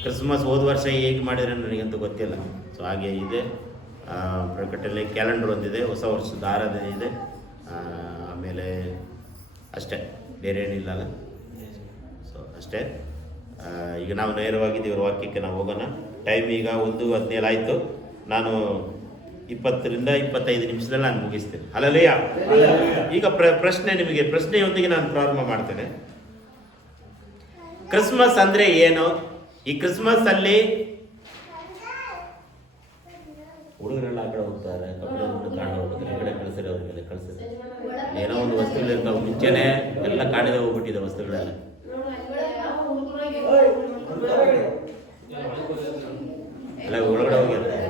ಕ್ರಿಸ್ಮಸ್ ಹೋದ ವರ್ಷ ಹೇಗೆ ಮಾಡಿದ್ರೆ ನನಗಂತೂ ಗೊತ್ತಿಲ್ಲ. ಸೊ ಹಾಗೆ ಇದೆ. ಪ್ರಕಟಣೆ ಕ್ಯಾಲೆಂಡರ್ ಒಂದಿದೆ, ಹೊಸ ವರ್ಷದ ಆರಾಧನೆ ಇದೆ, ಆಮೇಲೆ ಅಷ್ಟೇ, ಬೇರೆ ಏನಿಲ್ಲಲ್ಲ. ಸೊ ಅಷ್ಟೇ. ಈಗ ನಾವು ನೇರವಾಗಿ ದೇವರ ವಾಕ್ಯಕ್ಕೆ ನಾವು ಹೋಗೋಣ. ಟೈಮ್ ಈಗ 1:17 ಆಯಿತು. ನಾನು 20 ರಿಂದ 25 ನಿಮಿಷದಲ್ಲಿ ನಾನು ಮುಗಿಸ್ತೇನೆ. ಹಲ್ಲೆಲೂಯಾ. ಈಗ ಪ್ರಶ್ನೆ, ನಿಮಗೆ ಪ್ರಶ್ನೆಯೊಂದಿಗೆ ನಾನು ಪ್ರಾರಂಭ ಮಾಡ್ತೇನೆ. ಕ್ರಿಸ್ಮಸ್ ಅಂದರೆ ಏನು? ಈ ಕ್ರಿಸ್ಮಸ್ ಅಲ್ಲಿ ಹುಡುಗರೆಲ್ಲ ಆ ಕಡೆ ಹೋಗ್ತಾರೆ, ಕಬ್ಬಡಿ ಕಾಂಡ ಹುಡುಗರು ಈ ಕಡೆ ಕಳಿಸಿರಿ, ಅವ್ರ ಮೇಲೆ ಕಳಿಸಿರಿ. ಏನೋ ಒಂದು ವಸ್ತುಗಳಿರ್ತಾವೆ, ಮುಂಚೆನೆ ಎಲ್ಲ ಕಾಣಿದೆ ಹೋಗ್ಬಿಟ್ಟಿದೆ ವಸ್ತುಗಳೆಲ್ಲ. ಎಲ್ಲ ಒಳಗಡೆ ಹೋಗಿರ್ತಾರೆ.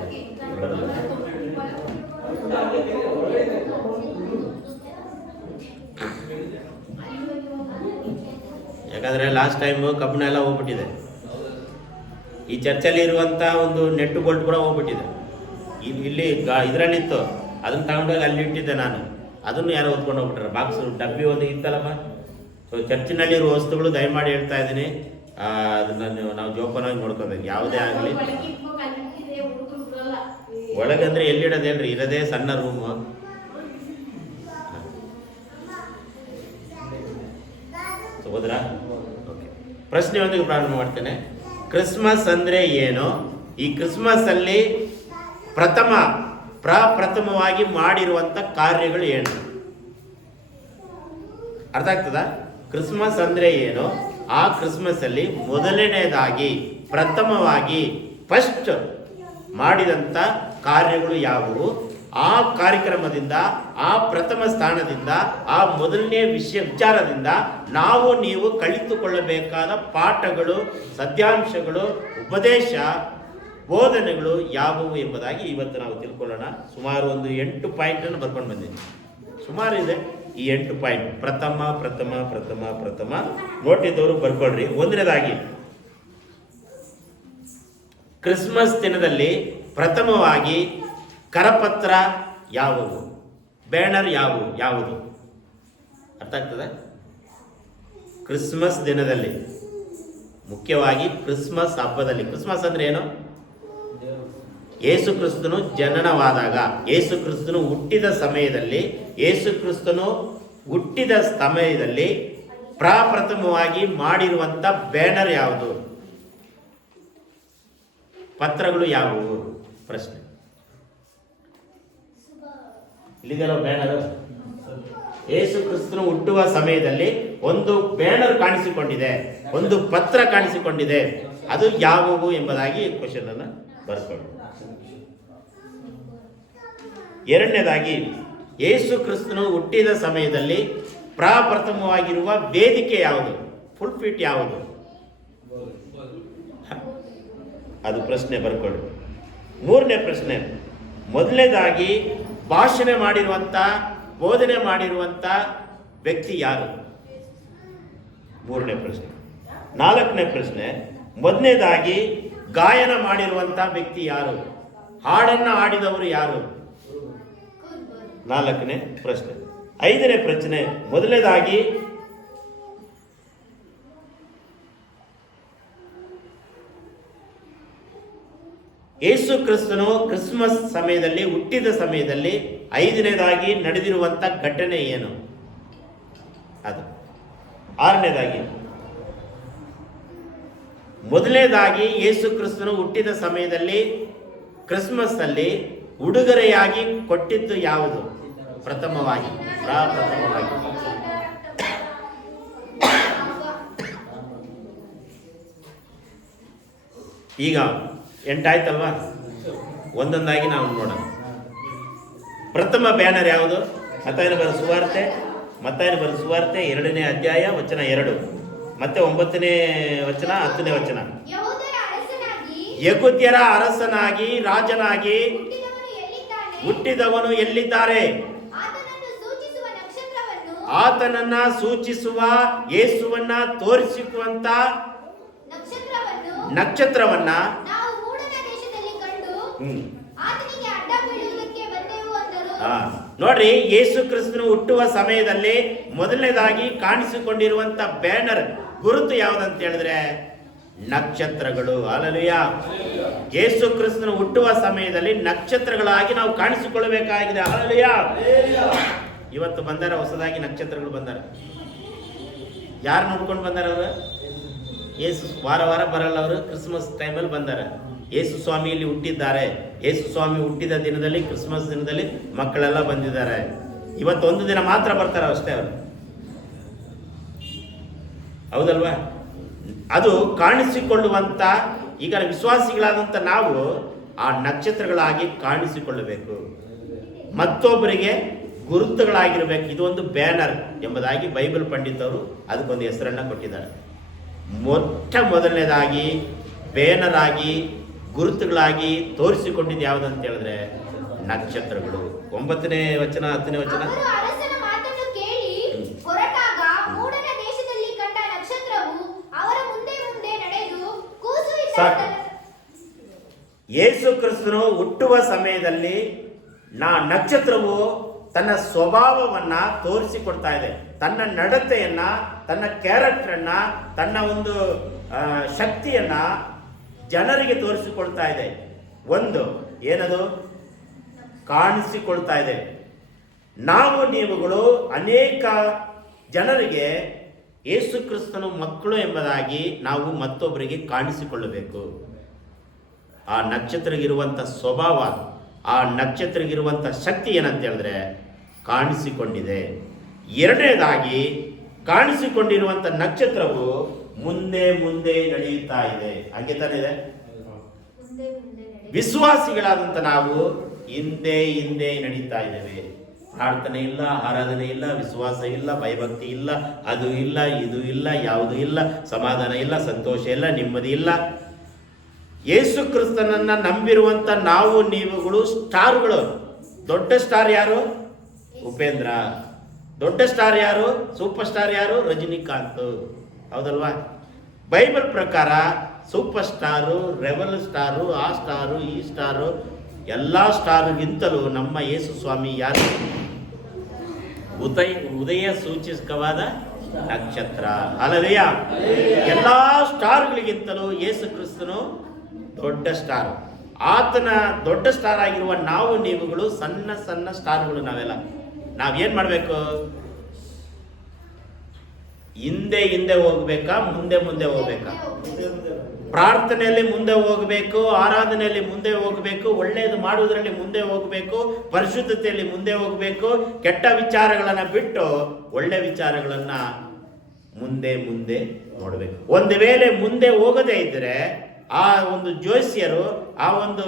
ಯಾಕಂದರೆ ಲಾಸ್ಟ್ ಟೈಮು ಕಬ್ಬಣ ಎಲ್ಲ ಹೋಗ್ಬಿಟ್ಟಿದೆ. ಈ ಚರ್ಚಲ್ಲಿ ಇರುವಂಥ ಒಂದು ನೆಟ್ಟು ಬೋಲ್ಟ್ ಕೂಡ ಹೋಗ್ಬಿಟ್ಟಿದೆ. ಇಲ್ಲಿ ಇದರಲ್ಲಿತ್ತು, ಅದನ್ನು ತಗೊಂಡೋಗಿ ಅಲ್ಲಿ ಇಟ್ಟಿದ್ದೆ ನಾನು. ಅದನ್ನು ಯಾರೋ ಹೊತ್ಕೊಂಡು ಹೋಗ್ಬಿಟ್ರೆ, ಬಾಕ್ಸು ಡಬ್ಬಿ ಒಂದು ಇತ್ತಲ್ಲಮ್ಮ. ಸೊ ಚರ್ಚಿನಲ್ಲಿರುವ ವಸ್ತುಗಳು ದಯಮಾಡಿ ಹೇಳ್ತಾ ಇದ್ದೀನಿ, ಅದನ್ನು ನಾವು ಜೋಪಾನವಾಗಿ ನೋಡ್ಕೋಬೇಕು. ಯಾವುದೇ ಆಗಲಿ ಒಳಗಂದ್ರೆ ಎಲ್ಲಿಡೋದು ಹೇಳ್ರಿ, ಇರೋದೇ ಸಣ್ಣ ರೂಮು. ಹೋದ್ರಾ? ಓಕೆ. ಪ್ರಶ್ನೆಯೊಂದಿಗೆ ಪ್ರಾರಂಭ ಮಾಡ್ತೇನೆ. ಕ್ರಿಸ್ಮಸ್ ಅಂದರೆ ಏನು? ಈ ಕ್ರಿಸ್ಮಸ್ ಅಲ್ಲಿ ಪ್ರಪ್ರಥಮವಾಗಿ ಮಾಡಿರುವಂಥ ಕಾರ್ಯಗಳು ಏನು? ಅರ್ಥ ಆಗ್ತದ? ಕ್ರಿಸ್ಮಸ್ ಅಂದರೆ ಏನು? ಆ ಕ್ರಿಸ್ಮಸ್ ಅಲ್ಲಿ ಮೊದಲನೇದಾಗಿ ಪ್ರಥಮವಾಗಿ ಫಸ್ಟ್ ಮಾಡಿದಂಥ ಕಾರ್ಯಗಳು ಯಾವುವು? ಆ ಕಾರ್ಯಕ್ರಮದಿಂದ, ಆ ಪ್ರಥಮ ಸ್ಥಾನದಿಂದ, ಆ ಮೊದಲನೇ ವಿಚಾರದಿಂದ ನಾವು ನೀವು ಕಲಿತುಕೊಳ್ಳಬೇಕಾದ ಪಾಠಗಳು, ಸತ್ಯಾಂಶಗಳು, ಉಪದೇಶ, ಬೋಧನೆಗಳು ಯಾವುವು ಎಂಬುದಾಗಿ ಇವತ್ತು ನಾವು ತಿಳ್ಕೊಳ್ಳೋಣ. ಸುಮಾರು ಒಂದು 8 ಪಾಯಿಂಟನ್ನು ಬರ್ಕೊಂಡು ಬಂದಿದ್ದೀನಿ. ಸುಮಾರು ಇದೆ ಈ 8 ಪಾಯಿಂಟ್. ಪ್ರಥಮ ನೋಟಿದ್ದವರು ಬರ್ಕೊಳ್ರಿ. ಒಂದನೇದಾಗಿ, ಕ್ರಿಸ್ಮಸ್ ದಿನದಲ್ಲಿ ಪ್ರಥಮವಾಗಿ ಕರಪತ್ರ ಯಾವುವು? ಬ್ಯಾನರ್ ಯಾವುದು? ಅರ್ಥ ಆಗ್ತದೆ? ಕ್ರಿಸ್ಮಸ್ ದಿನದಲ್ಲಿ, ಮುಖ್ಯವಾಗಿ ಕ್ರಿಸ್ಮಸ್ ಹಬ್ಬದಲ್ಲಿ. ಕ್ರಿಸ್ಮಸ್ ಅಂದ್ರೆ ಏನು? ಯೇಸು ಕ್ರಿಸ್ತನು ಜನನವಾದಾಗ, ಯೇಸು ಕ್ರಿಸ್ತನು ಹುಟ್ಟಿದ ಸಮಯದಲ್ಲಿ ಪ್ರಪ್ರಥಮವಾಗಿ ಮಾಡಿರುವಂಥ ಬ್ಯಾನರ್ ಯಾವುದು? ಪತ್ರಗಳು ಯಾವುವು? ಪ್ರಶ್ನೆ. ಇಲ್ಲಿದೆಲ್ಲ ಬ್ಯಾನರ್. ಯೇಸು ಕ್ರಿಸ್ತನು ಹುಟ್ಟುವ ಸಮಯದಲ್ಲಿ ಒಂದು ಬ್ಯಾನರ್ ಕಾಣಿಸಿಕೊಂಡಿದೆ, ಒಂದು ಪತ್ರ ಕಾಣಿಸಿಕೊಂಡಿದೆ. ಅದು ಯಾವುವು ಎಂಬುದಾಗಿ ಕ್ವಶನ್ ಅನ್ನು ಬರ್ಕೊಳ್ಳಿ. ಎರಡನೇದಾಗಿ, ಯೇಸು ಕ್ರಿಸ್ತನು ಹುಟ್ಟಿದ ಸಮಯದಲ್ಲಿ ಪ್ರಪ್ರಥಮವಾಗಿರುವ ವೇದಿಕೆ ಯಾವುದು? ಪುಲ್ಪಿಟ್ ಯಾವುದು? ಅದು ಪ್ರಶ್ನೆ ಬರ್ಕೊಳ್ಳಿ. ಮೂರನೇ ಪ್ರಶ್ನೆ, ಮೊದಲನೇದಾಗಿ ಭಾಷಣ ಮಾಡಿರುವಂಥ, ಬೋಧನೆ ಮಾಡಿರುವಂಥ ವ್ಯಕ್ತಿ ಯಾರು? ಮೂರನೇ ಪ್ರಶ್ನೆ. ನಾಲ್ಕನೇ ಪ್ರಶ್ನೆ, ಮೊದಲನೇದಾಗಿ ಗಾಯನ ಮಾಡಿರುವಂಥ ವ್ಯಕ್ತಿ ಯಾರು? ಹಾಡನ್ನು ಹಾಡಿದವರು ಯಾರು? ನಾಲ್ಕನೇ ಪ್ರಶ್ನೆ. ಐದನೇ ಪ್ರಶ್ನೆ, ಮೊದಲನೇದಾಗಿ ಯೇಸು ಕ್ರಿಸ್ತನು ಕ್ರಿಸ್ಮಸ್ ಸಮಯದಲ್ಲಿ, ಹುಟ್ಟಿದ ಸಮಯದಲ್ಲಿ ಐದನೇದಾಗಿ ನಡೆದಿರುವಂಥ ಘಟನೆ ಏನು? ಅದು. ಆರನೇದಾಗಿ, ಮೊದಲನೇದಾಗಿ ಯೇಸು ಕ್ರಿಸ್ತನು ಹುಟ್ಟಿದ ಸಮಯದಲ್ಲಿ ಕ್ರಿಸ್ಮಸ್ ಅಲ್ಲಿ ಉಡುಗೊರೆಯಾಗಿ ಕೊಟ್ಟಿದ್ದು ಯಾವುದು? ಪ್ರಥಮವಾಗಿ. ಈಗ 8 ಆಯ್ತಲ್ವಾ? ಒಂದೊಂದಾಗಿ ನಾವು ನೋಡೋಣ. ಪ್ರಥಮ ಬ್ಯಾನರ್ ಯಾವುದು? ಮತ್ತಾಯನ ಬರೆದ ಸುವಾರ್ತೆ 2ನೇ ಅಧ್ಯಾಯ ವಚನ 2. ಮತ್ತೆ 9ನೇ ವಚನ 10ನೇ ವಚನ. ಯೆಹೂದರ ಅರಸನಾಗಿ ಯೆಹೂದ್ಯರ ಅರಸನಾಗಿ ರಾಜನಾಗಿ ಹುಟ್ಟಿದವನು ಎಲ್ಲಿದ್ದಾನೆ? ಹುಟ್ಟಿದವನು ಎಲ್ಲಿದ್ದಾರೆ? ಆತನನ್ನು ಸೂಚಿಸುವ ನಕ್ಷತ್ರವನ್ನು ಆತನನ್ನ ಸೂಚಿಸುವ ಯೇಸುವನ್ನ ತೋರಿಸುವಂತ ನಕ್ಷತ್ರವನ್ನ ನಾವು ಮೂಡನ ದೇಶದಲ್ಲಿ ಕಂಡು ಆತನಿಗೆ ಅಡ್ಡ ಬೀಳುವುದಕ್ಕೆ ಬಂದೆವು ಅಂದರು. ನೋಡ್ರಿ, ಯೇಸು ಕ್ರಿಸ್ತನು ಹುಟ್ಟುವ ಸಮಯದಲ್ಲಿ ಮೊದಲನೇದಾಗಿ ಕಾಣಿಸಿಕೊಂಡಿರುವಂತ ಬ್ಯಾನರ್ ಗುರುತು ಯಾವ್ದಂತ ಹೇಳಿದ್ರೆ ನಕ್ಷತ್ರಗಳು. ಹಲ್ಲೆಲೂಯಾ. ಯೇಸು ಕ್ರಿಸ್ತನು ಹುಟ್ಟುವ ಸಮಯದಲ್ಲಿ ನಕ್ಷತ್ರಗಳಾಗಿ ನಾವು ಕಾಣಿಸಿಕೊಳ್ಳಬೇಕಾಗಿದೆ. ಹಲ್ಲೆಲೂಯಾ. ಇವತ್ತು ಬಂದಾರ, ಹೊಸದಾಗಿ ನಕ್ಷತ್ರಗಳು ಬಂದಾರ. ಯಾರು ನೋಡ್ಕೊಂಡು ಬಂದಾರ? ಅವರು ಯೇಸು ವಾರ ವಾರ ಬರಲ್ಲ, ಅವರು ಕ್ರಿಸ್ಮಸ್ ಟೈಮಲ್ಲಿ ಬಂದಾರ. ಯೇಸು ಸ್ವಾಮಿ ಇಲ್ಲಿ ಹುಟ್ಟಿದ್ದಾರೆ. ಯೇಸು ಸ್ವಾಮಿ ಹುಟ್ಟಿದ ದಿನದಲ್ಲಿ, ಕ್ರಿಸ್ಮಸ್ ದಿನದಲ್ಲಿ ಮಕ್ಕಳೆಲ್ಲ ಬಂದಿದ್ದಾರೆ. ಇವತ್ತೊಂದು ದಿನ ಮಾತ್ರ ಬರ್ತಾರೆ ಅಷ್ಟೇ ಅವರು, ಹೌದಲ್ವಾ? ಅದು ಕಾಣಿಸಿಕೊಳ್ಳುವಂತ, ಈಗ ವಿಶ್ವಾಸಿಗಳಾದಂಥ ನಾವು ಆ ನಕ್ಷತ್ರಗಳಾಗಿ ಕಾಣಿಸಿಕೊಳ್ಳಬೇಕು, ಮತ್ತೊಬ್ಬರಿಗೆ ಗುರುತುಗಳಾಗಿರ್ಬೇಕು. ಇದು ಒಂದು ಬ್ಯಾನರ್ ಎಂಬುದಾಗಿ ಬೈಬಲ್ ಪಂಡಿತರು ಅದಕ್ಕೊಂದು ಹೆಸರನ್ನ ಕೊಟ್ಟಿದ್ದಾರೆ. ಮೊದಲನೇದಾಗಿ ಬ್ಯಾನರ್ ಆಗಿ ಗುರುತುಗಳಾಗಿ ತೋರಿಸಿಕೊಂಡಿದ್ದು ಯಾವುದಂತ ಹೇಳಿದ್ರೆ ನಕ್ಷತ್ರಗಳು. 9ನೇ ವಚನ 10ನೇ ವಚನ. ಅವರು ಅರಸನ ಮಾತನ್ನು ಕೇಳಿ ಹೊರಟಾಗ ಮೂಡನ ದೇಶದಲ್ಲಿ ಕಂಡ ನಕ್ಷತ್ರವು ಅವರ ಮುಂದೆ ಮುಂದೆ ನಡೆದು ಕೂಸು ಇದ್ದ ಯೇಸು ಕ್ರಿಸ್ತನು ಹುಟ್ಟುವ ಸಮಯದಲ್ಲಿ ನಕ್ಷತ್ರವು ತನ್ನ ಸ್ವಭಾವವನ್ನ ತೋರಿಸಿಕೊಡ್ತಾ ಇದೆ. ತನ್ನ ನಡತೆಯನ್ನ, ತನ್ನ ಕ್ಯಾರೆಕ್ಟರನ್ನ, ತನ್ನ ಒಂದು ಶಕ್ತಿಯನ್ನ ಜನರಿಗೆ ತೋರಿಸಿಕೊಳ್ತಾ ಇದೆ. ಒಂದು ಏನದು ಕಾಣಿಸಿಕೊಳ್ತಾ ಇದೆ. ನಾವು ನೀವುಗಳು ಅನೇಕ ಜನರಿಗೆ ಯೇಸು ಕ್ರಿಸ್ತನು ಮಕ್ಕಳು ಎಂಬುದಾಗಿ ನಾವು ಮತ್ತೊಬ್ಬರಿಗೆ ಕಾಣಿಸಿಕೊಳ್ಳಬೇಕು. ಆ ನಕ್ಷತ್ರಗಿರುವಂಥ ಸ್ವಭಾವ, ಆ ನಕ್ಷತ್ರಗಿರುವಂಥ ಶಕ್ತಿ ಏನಂತ ಹೇಳಿದ್ರೆ ಕಾಣಿಸಿಕೊಂಡಿದೆ. ಎರಡನೇದಾಗಿ ಕಾಣಿಸಿಕೊಂಡಿರುವಂಥ ನಕ್ಷತ್ರವು ಮುಂದೆ ಮುಂದೆ ನಡೆಯುತ್ತಾ ಇದೆ. ಹಾಗೆ ತಾನೇ ಇದೆ. ವಿಶ್ವಾಸಿಗಳಾದಂಥ ನಾವು ಹಿಂದೆ ಹಿಂದೆ ನಡೀತಾ ಇದ್ದೇವೆ. ಪ್ರಾರ್ಥನೆ ಇಲ್ಲ, ಆರಾಧನೆ ಇಲ್ಲ, ವಿಶ್ವಾಸ ಇಲ್ಲ, ಭಯಭಕ್ತಿ ಇಲ್ಲ, ಅದು ಇಲ್ಲ, ಇದು ಇಲ್ಲ, ಯಾವುದು ಇಲ್ಲ, ಸಮಾಧಾನ ಇಲ್ಲ, ಸಂತೋಷ ಇಲ್ಲ, ನೆಮ್ಮದಿ ಇಲ್ಲ. ಯೇಸು ಕ್ರಿಸ್ತನನ್ನ ನಂಬಿರುವಂತ ನಾವು ನೀವುಗಳು ಸ್ಟಾರ್ಗಳು. ದೊಡ್ಡ ಸ್ಟಾರ್ ಯಾರು? ಉಪೇಂದ್ರ. ದೊಡ್ಡ ಸ್ಟಾರ್ ಯಾರು? ಸೂಪರ್ ಸ್ಟಾರ್ ಯಾರು? ರಜನಿಕಾಂತ್. ಹೌದಲ್ವಾ? ಬೈಬಲ್ ಪ್ರಕಾರ ಸೂಪರ್ ಸ್ಟಾರು, ರೆಬಲ್ ಸ್ಟಾರು, ಆ ಸ್ಟಾರು, ಈ ಸ್ಟಾರು, ಎಲ್ಲ ಸ್ಟಾರ್ಗಿಂತಲೂ ನಮ್ಮ ಯೇಸು ಸ್ವಾಮಿ ಯಾರು? ಉದಯ ಸೂಚಕವಾದ ನಕ್ಷತ್ರ. ಹಲ್ಲೆಲೂಯಾ. ಎಲ್ಲ ಸ್ಟಾರ್ಗಳಿಗಿಂತಲೂ ಯೇಸು ಕ್ರಿಸ್ತನು ದೊಡ್ಡ ಸ್ಟಾರ್. ಆತನ ದೊಡ್ಡ ಸ್ಟಾರ್ ಆಗಿರುವ ನಾವು ನೀವುಗಳು ಸಣ್ಣ ಸಣ್ಣ ಸ್ಟಾರ್ಗಳು. ನಾವೇನ್ ಮಾಡಬೇಕು? ಹಿಂದೆ ಹಿಂದೆ ಹೋಗ್ಬೇಕಾ, ಮುಂದೆ ಮುಂದೆ ಹೋಗ್ಬೇಕಾ? ಪ್ರಾರ್ಥನೆಯಲ್ಲಿ ಮುಂದೆ ಹೋಗಬೇಕು, ಆರಾಧನೆಯಲ್ಲಿ ಮುಂದೆ ಹೋಗಬೇಕು, ಒಳ್ಳೆಯದು ಮಾಡುವುದರಲ್ಲಿ ಮುಂದೆ ಹೋಗಬೇಕು, ಪರಿಶುದ್ಧತೆಯಲ್ಲಿ ಮುಂದೆ ಹೋಗಬೇಕು. ಕೆಟ್ಟ ವಿಚಾರಗಳನ್ನ ಬಿಟ್ಟು ಒಳ್ಳೆ ವಿಚಾರಗಳನ್ನ ಮುಂದೆ ಮುಂದೆ ನೋಡಬೇಕು. ಒಂದು ವೇಳೆ ಮುಂದೆ ಹೋಗದೇ ಇದ್ರೆ ಆ ಒಂದು ಜೋಸ್ಯರು, ಆ ಒಂದು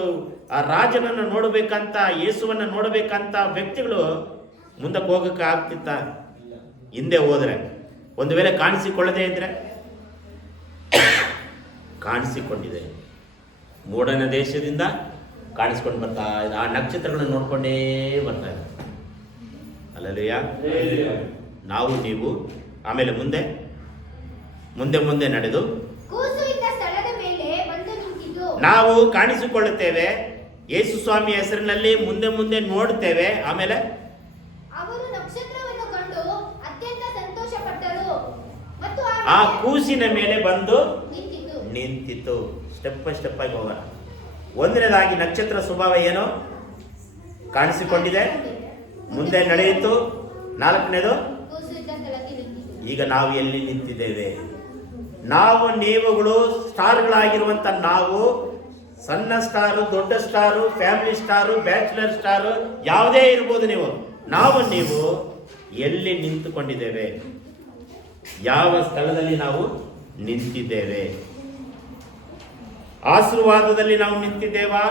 ರಾಜನನ್ನು ನೋಡಬೇಕಂತ, ಯೇಸುವನ್ನ ನೋಡಬೇಕಂತ ವ್ಯಕ್ತಿಗಳು ಮುಂದಕ್ಕೆ ಹೋಗಕ್ಕೆ ಆಗ್ತಿತ್ತ? ಹಿಂದೆ ಹೋದ್ರೆ. ಒಂದು ವೇಳೆ ಕಾಣಿಸಿಕೊಳ್ಳದೇ ಇದ್ರೆ, ಕಾಣಿಸಿಕೊಂಡಿದೆ. ಮೂಡನ ದೇಶದಿಂದ ಕಾಣಿಸ್ಕೊಂಡು ಬರ್ತಾ ಇದೆ. ಆ ನಕ್ಷತ್ರಗಳನ್ನು ನೋಡ್ಕೊಂಡೇ ಬರ್ತಾ ಇದೆ. ಹಲ್ಲೆಲೂಯಾ. ನಾವು ನೀವು ಆಮೇಲೆ ಮುಂದೆ ಮುಂದೆ ಮುಂದೆ ನಡೆದು ಕೂಸು ಇದ್ದ ಸ್ಥಳದ ಮೇಲೆ ಬಂದು ನಿಂತಿತು. ನಾವು ಕಾಣಿಸಿಕೊಳ್ಳುತ್ತೇವೆ. ಯೇಸು ಸ್ವಾಮಿ ಹೆಸರಿನಲ್ಲಿ ಮುಂದೆ ಮುಂದೆ ನೋಡುತ್ತೇವೆ. ಆಮೇಲೆ ಅವರು ನಕ್ಷತ್ರವನ್ನು ಕಂಡು ಅತ್ಯಂತ ಸಂತೋಷಪಟ್ಟರು ಮತ್ತು ಆ ಕೂಸಿನ ಮೇಲೆ ಬಂದು ನಿಂತಿತು. ನಿಂತಿತು. ಸ್ಟೆಪ್ ಬೈ ಸ್ಟೆಪ್ ಆಗಿ ಹೋಗೋಣ. ಒಂದನೇದಾಗಿ ನಕ್ಷತ್ರ ಸ್ವಭಾವ ಏನು? ಕಾಣಿಸಿಕೊಂಡಿದೆ, ಮುಂದೆ ನಡೆಯಿತು. ನಾಲ್ಕನೇದು, ಕೂಸು ಇದ್ದ ಸ್ಥಳಕ್ಕೆ ನಿಂತಿತು. ಈಗ ನಾವು ಎಲ್ಲಿ ನಿಂತಿದ್ದೇವೆ? ನಾವು ನೀವುಗಳು ಸ್ಟಾರ್ಗಳಾಗಿರುವಂತ ನಾವು, ಸಣ್ಣ ಸ್ಟಾರು, ದೊಡ್ಡ star, family star, bachelor star, ಯಾವುದೇ ಇರ್ಬೋದು ನಾವು ನೀವು ಎಲ್ಲಿ ನಿಂತುಕೊಂಡಿದ್ದೇವೆ? ಯಾವ ಸ್ಥಳದಲ್ಲಿ ನಾವು ನಿಂತಿದ್ದೇವೆ? ಆಶೀರ್ವಾದದಲ್ಲಿ ನಾವು ನಿಂತಿದ್ದೇವಾ?